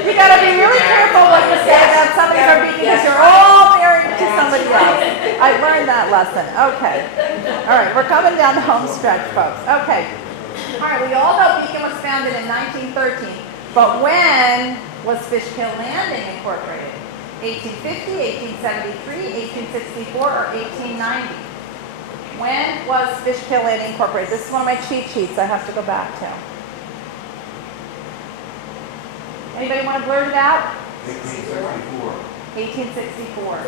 You gotta be really careful what you say about somebody from Beacon because you're all married to somebody else. I learned that lesson. Okay. All right, we're coming down the home stretch, folks. Okay. All right, we all know Beacon was founded in 1913, but when was Fishkill Landing incorporated? 1850, 1873, 1864, or 1890? When was Fishkill Landing incorporated? This is one of my cheat sheets I have to go back to. Anybody want to blurt it out? 1864. 1864.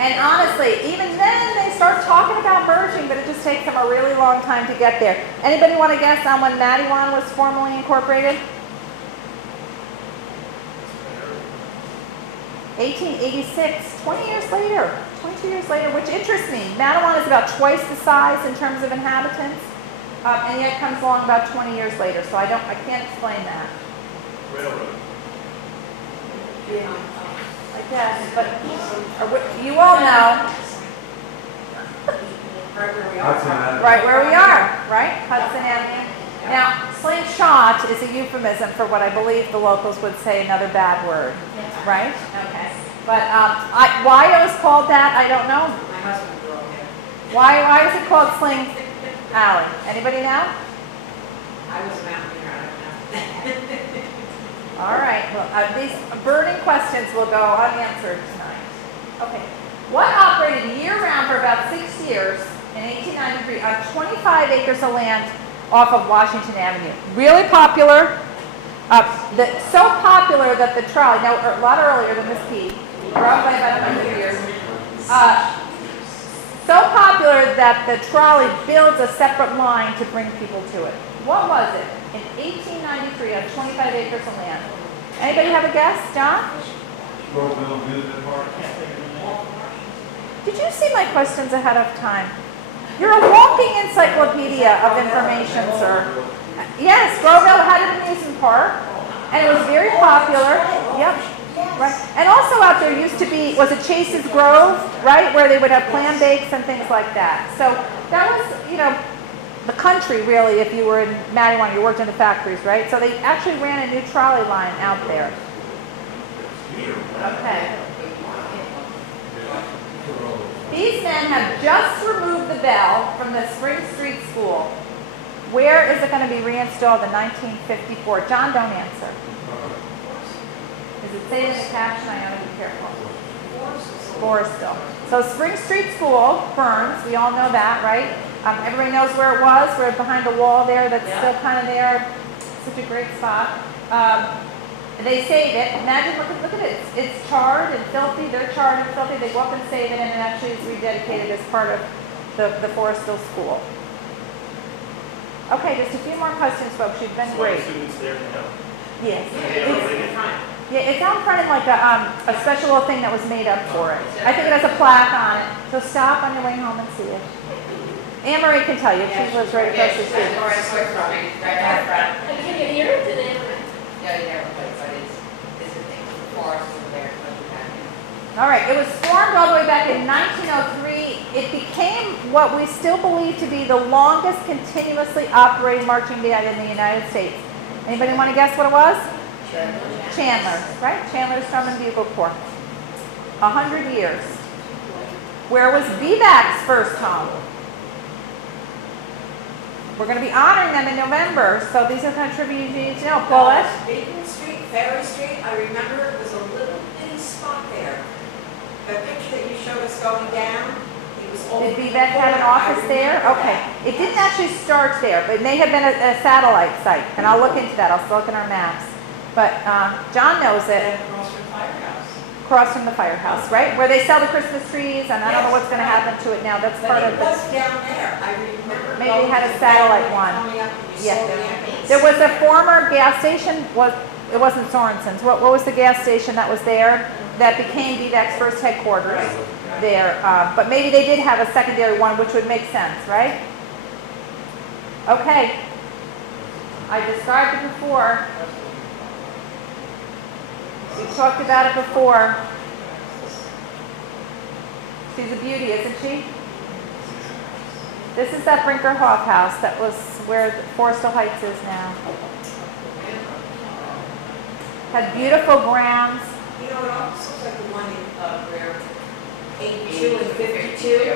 And honestly, even then they start talking about merging, but it just takes them a really long time to get there. Anybody want to guess on when Mattawan was formally incorporated? 1886, 20 years later, 22 years later, which interests me. Mattawan is about twice the size in terms of inhabitants, and yet comes along about 20 years later, so I can't explain that. Railroad. I guess, but you all know Hudson Avenue. right where we are, right? Hudson Avenue. Now, slingshot is a euphemism for what I believe the locals would say another bad word, right? Okay. But why it was called that, I don't know. My husband grew up there. Why is it called Sling Alley? Anybody know? I was a mountaineer, I don't know. All right, well, these burning questions will go unanswered tonight. Okay, what operated year-round for about 6 years in 1893 on 25 acres of land off of Washington Avenue? Really popular, so popular that the trolley, now a lot earlier than Miss P, roughly about 100 years, so popular that the trolley builds a separate line to bring people to it. What was it? In 1893 on 25 acres of land. Anybody have a guess? John? Scoville Amusement Park. Did you see my questions ahead of time? You're a walking encyclopedia of information, sir. Yes, Groveville had an amusement park, and it was very popular. Yep. Right. And also out there used to be, was it Chase's Grove, right? Where they would have clam bakes and things like that. So that was, you know, the country really, if you were in Mattawan, you worked in the factories, right? So they actually ran a new trolley line out there. Okay. These men have just removed the bell from the Spring Street School. Where is it going to be reinstalled in 1954? John, don't answer. Is it saying in the caption? I gotta be careful. Borstal. So Spring Street School burns. We all know that, right? Everybody knows where it was. We're behind the wall there. That's still kind of there. Such a great spot. They save it. Imagine, look at it. It's charred and filthy. They're charred and filthy. They go up and save it, and it actually is rededicated as part of the Borstal School. Okay, just a few more questions, folks. You've been great. Students there now. Yes. Yeah, it's out front in like a special little thing that was made up for it. I think it has a plaque on it. So stop on your way home and see it. Anne Marie can tell you. She lives right across the street. Can you hear it today? All right, it was formed all the way back in 1903. It became what we still believe to be the longest continuously operating marching band in the United States. Anybody want to guess what it was? Chandler, right? Chandler's Drum and Bugle Corps. 100 years. Where was VBAC's first home? We're going to be honoring them in November, so these are the kind of trivia you need to know. Paulette? Beacon Street, Ferry Street, I remember it was a little bitty spot there. The picture that you showed us going down, it was all. Did VBAC have an office there? Okay. It didn't actually start there, but it may have been a satellite site, and I'll look into that. I'll still look in our maps. But John knows it. And across from Firehouse. Across from the firehouse, right? Where they sell the Christmas trees, and I don't know what's going to happen to it now. That's part But of it the... was down there, I remember. Maybe going it had a to the satellite family one. coming up and you Yeah. saw the ambulance. There was a former gas station. It wasn't Sorensen's. What was the gas station that was there that became VBAC's first headquarters there? But maybe they did have a secondary one, which would make sense, right? Okay. I described it before. We talked about it before. She's a beauty, isn't she? This is that Brinkerhoff house that was where Forrestal Heights is now. Had beautiful grounds. You know, it almost looks like the one in, where 82 and 52.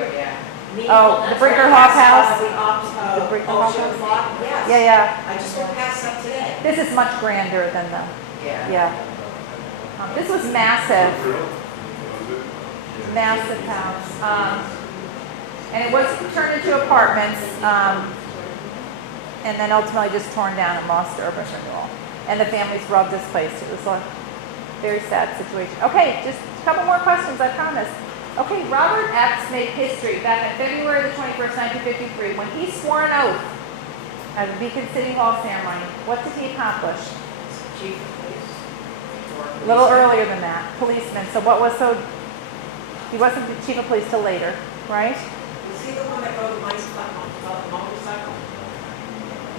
Oh, the Brinkerhoff house? The opposite, The Brinkerhoff Ocean house? Block, yes. Yeah. I just went past that today. This is much grander than the, yeah. This was massive. Massive house. And it was turned into apartments, and then ultimately just torn down and lost to urban renewal. And the families were all displaced. It was a very sad situation. Okay, just a couple more questions, I promise. Okay, Robert Epps made history back on February the 21st, 1953, when he swore an oath at the Beacon City Hall ceremony. What did he accomplish? Chief of police. A little earlier than that, policeman. So what was so, he wasn't the chief of police till later, right? Was he the one that rode the motorcycle?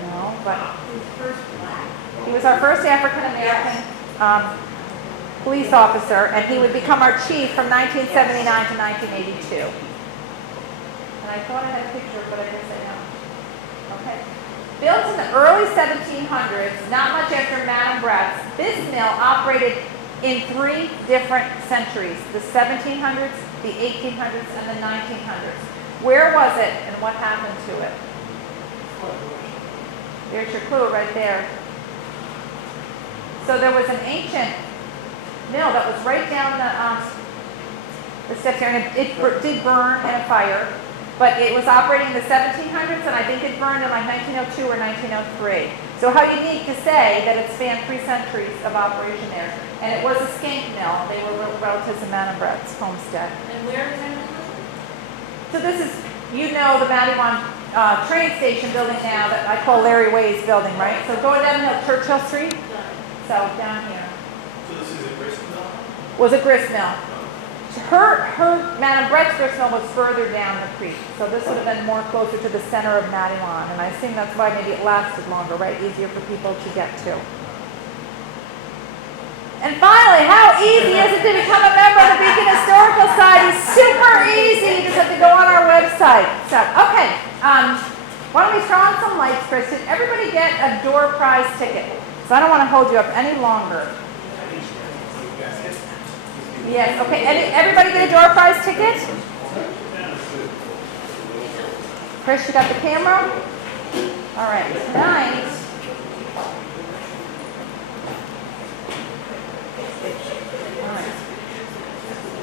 No, but He was first black. he was our first African-American police officer, and he would become our chief from 1979 to 1982. And I thought I had a picture, but I guess I don't. Okay. Built in the early 1700s, not much after Madame Brett's, this mill operated in 3 different centuries: the 1700s, the 1800s, and the 1900s. Where was it, and what happened to it? There's your clue right there. So there was an ancient mill that was right down the steps here, and it did burn in a fire, but it was operating in the 1700s, and I think it burned in like 1902 or 1903. So how unique to say that it spanned 3 centuries of operation there. And it was a skank mill. They were relatives of Madame Brett's homestead. And where is it? So this is, you know, the Mattawan train station building now that I call Larry Way's building, right? So going down Churchill Street, so down here. So this is a grist mill? Was a grist mill. Madam Brett's gristmill was further down the creek, so this would have been more closer to the center of Matty Lawn, and I assume that's why maybe it lasted longer, right? Easier for people to get to. And finally, how easy is it to become a member of the Beacon Historical Society? Super easy. You just have to go on our website. So, okay, why don't we throw on some lights, Chris? Did everybody get a door prize ticket? So I don't want to hold you up any longer. Yes, okay. Everybody get a door prize ticket? Chris, you got the camera? All right, tonight.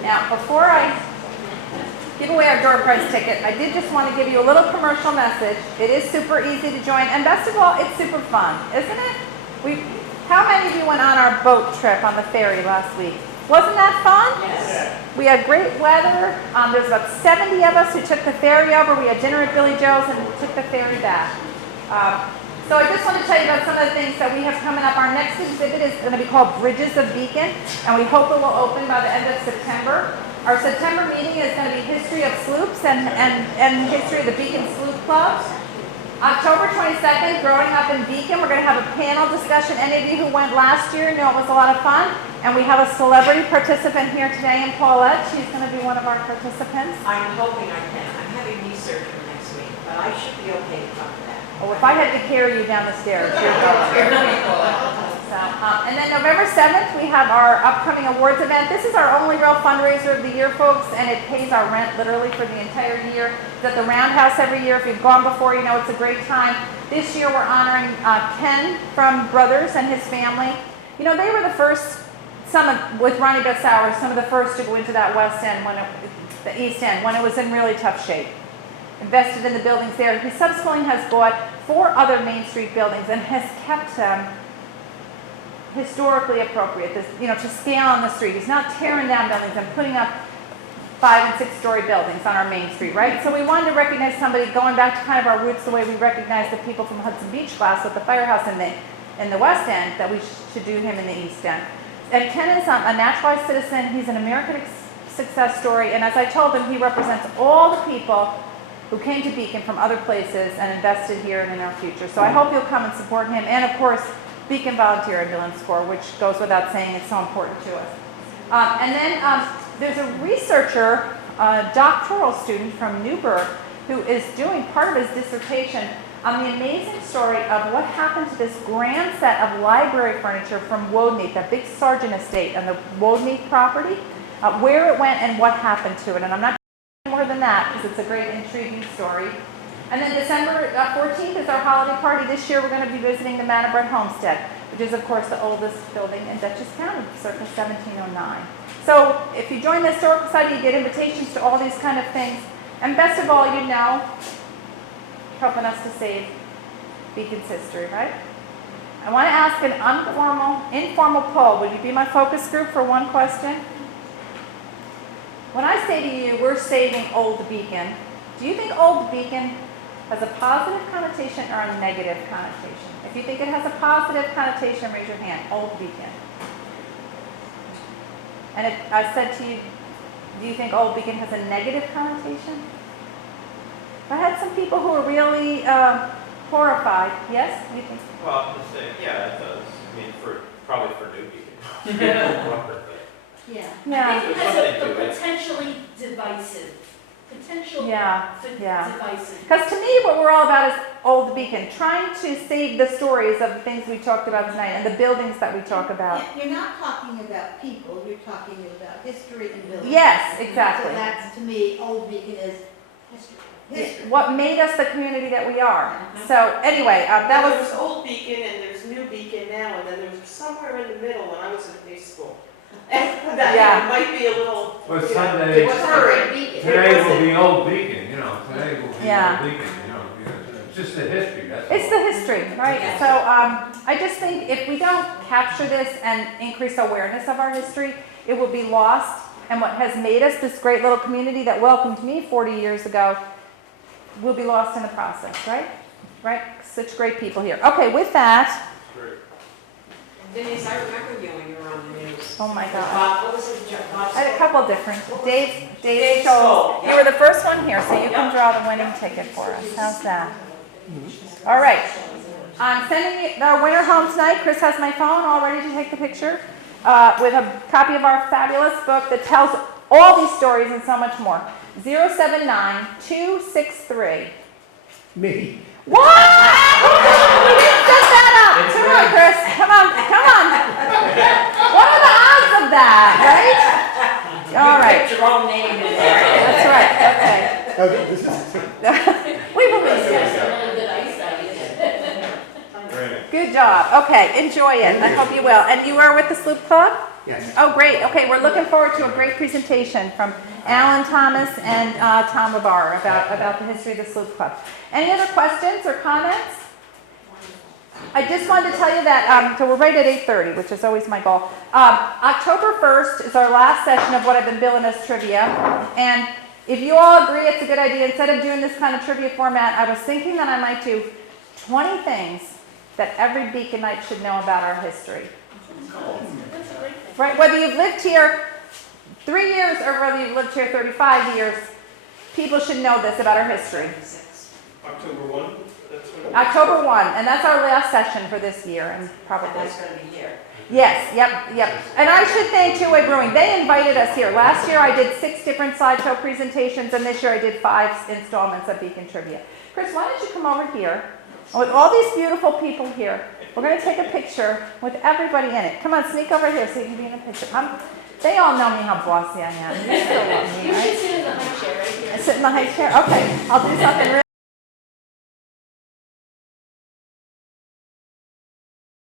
Now, before I give away our door prize ticket, I did just want to give you a little commercial message. It is super easy to join, and best of all, it's super fun, isn't it? How many of you went on our boat trip on the ferry last week? Wasn't that fun? Yes. We had great weather. There's about 70 of us who took the ferry over. We had dinner at Billy Joe's and took the ferry back. So I just want to tell you about some of the things that we have coming up. Our next exhibit is going to be called Bridges of Beacon, and we hope it will open by the end of September. Our September meeting is going to be history of sloops and history of the Beacon Sloop Club. October 22nd, Growing Up in Beacon, we're going to have a panel discussion. Any of you who went last year know it was a lot of fun. And we have a celebrity participant here today in Paulette. She's going to be one of our participants. I'm hoping I can. I'm having knee surgery next week, but I should be okay to come to that. Oh, if I had to carry you down the stairs, you're so, and then November 7th, we have our upcoming awards event. This is our only real fundraiser of the year, folks, and it pays our rent literally for the entire year. It's at the Roundhouse every year. If you've gone before, you know it's a great time. This year, we're honoring Ken from Brothers and his family. You know, they were the first, with Ronnie Betsauer, some of the first to go into that West End, the East End, when it was in really tough shape. Invested in the buildings there. He subsequently has bought 4 other Main Street buildings and has kept them historically appropriate, to scale on the street. He's not tearing down buildings and putting up 5- and 6-story buildings on our Main Street, right? So we wanted to recognize somebody, going back to kind of our roots, the way we recognize the people from Hudson Beach class with the firehouse in the West End, that we should do him in the East End. And Ken is a naturalized citizen. He's an American success story, and as I told him, he represents all the people who came to Beacon from other places and invested here and in our future. So I hope you'll come and support him. And of course, Beacon Volunteer Ambulance Corps, which goes without saying, it's so important to us. And then there's a researcher, a doctoral student from Newburgh, who is doing part of his dissertation on the amazing story of what happened to this grand set of library furniture from Woadneath, that big Sargent estate on the Woadneath property, where it went and what happened to it. And I'm not more than that, because it's a great, intriguing story. And then December 14th is our holiday party. This year we're going to be visiting the Manor Brett Homestead, which is, of course, the oldest building in Dutchess County, circa 1709. So if you join the Historical Society, you get invitations to all these kind of things. And best of all, helping us to save Beacon's history, right? I want to ask an informal poll. Would you be my focus group for one question? When I say to you, we're saving Old Beacon, do you think Old Beacon has a positive connotation or a negative connotation? If you think it has a positive connotation, raise your hand. Old Beacon. And I said to you, do you think Old Beacon has a negative connotation? I had some people who were really horrified. Yes? You think? Well, I'm just saying, yeah, it does. I mean, probably for New Beacon. Yeah. Yeah. I think it has a potentially divisive. Divisive. Because to me, what we're all about is Old Beacon, trying to save the stories of the things we talked about tonight and the buildings that we talk about. You're not talking about people, you're talking about history and buildings. Yes, exactly. So that's, to me, Old Beacon is history. What made us the community that we are. So anyway, that There was... was Old Beacon and there's New Beacon now, and then there was somewhere in the middle when I was in high school. And that might be a little. Well, Sunday, today will be Old Beacon, today will be Old Beacon, it's just the history, that's all. It's the history, right? So I just think if we don't capture this and increase awareness of our history, it will be lost. And what has made us this great little community that welcomed me 40 years ago will be lost in the process, right? Right? Such great people here. Okay, with that. Denise, I remember you when you were on the news. Oh my God. Bob, what was it? Bob I had a Stoll? couple different. Dave Dave Stoll. Stoll, You yeah. were the first one here, so you can draw the winning ticket for us. How's that? All right. I'm sending you our winner home tonight. Chris has my phone all ready to take the picture with a copy of our fabulous book that tells all these stories and so much more. 079-263. Me. What? We didn't set that up. Come on, Chris. Come on. What are the odds of that, right? All right. Put your own name in there. That's right. Okay. Okay, this is. We believe you. Really good eyesight. Good job. Okay, enjoy it. I hope you will. And you are with the Sloop Club? Yes. Oh, great. Okay, we're looking forward to a great presentation from Alan Thomas and Tom Babar about the history of the Sloop Club. Any other questions or comments? I just wanted to tell you that, so we're right at 8:30, which is always my goal. October 1st is our last session of what I've been billing as trivia. And if you all agree it's a good idea, instead of doing this kind of trivia format, I was thinking that I might do 20 things that every Beaconite should know about our history. Right? Whether you've lived here 3 years or whether you've lived here 35 years, people should know this about our history. October 1, that's when. October 1, and that's our last session for this year, and probably. And that's gonna be here. Yes, yep. And I should thank Two Way Brewing. They invited us here. Last year I did 6 different slideshow presentations, and this year I did 5 installments of Beacon Trivia. Chris, why don't you come over here? With all these beautiful people here, we're going to take a picture with everybody in it. Come on, sneak over here so you can be in a picture. They all know me how bossy I am. You still love me, You right? should sit in the high chair right here. I sit in the high chair? Okay, I'll do something really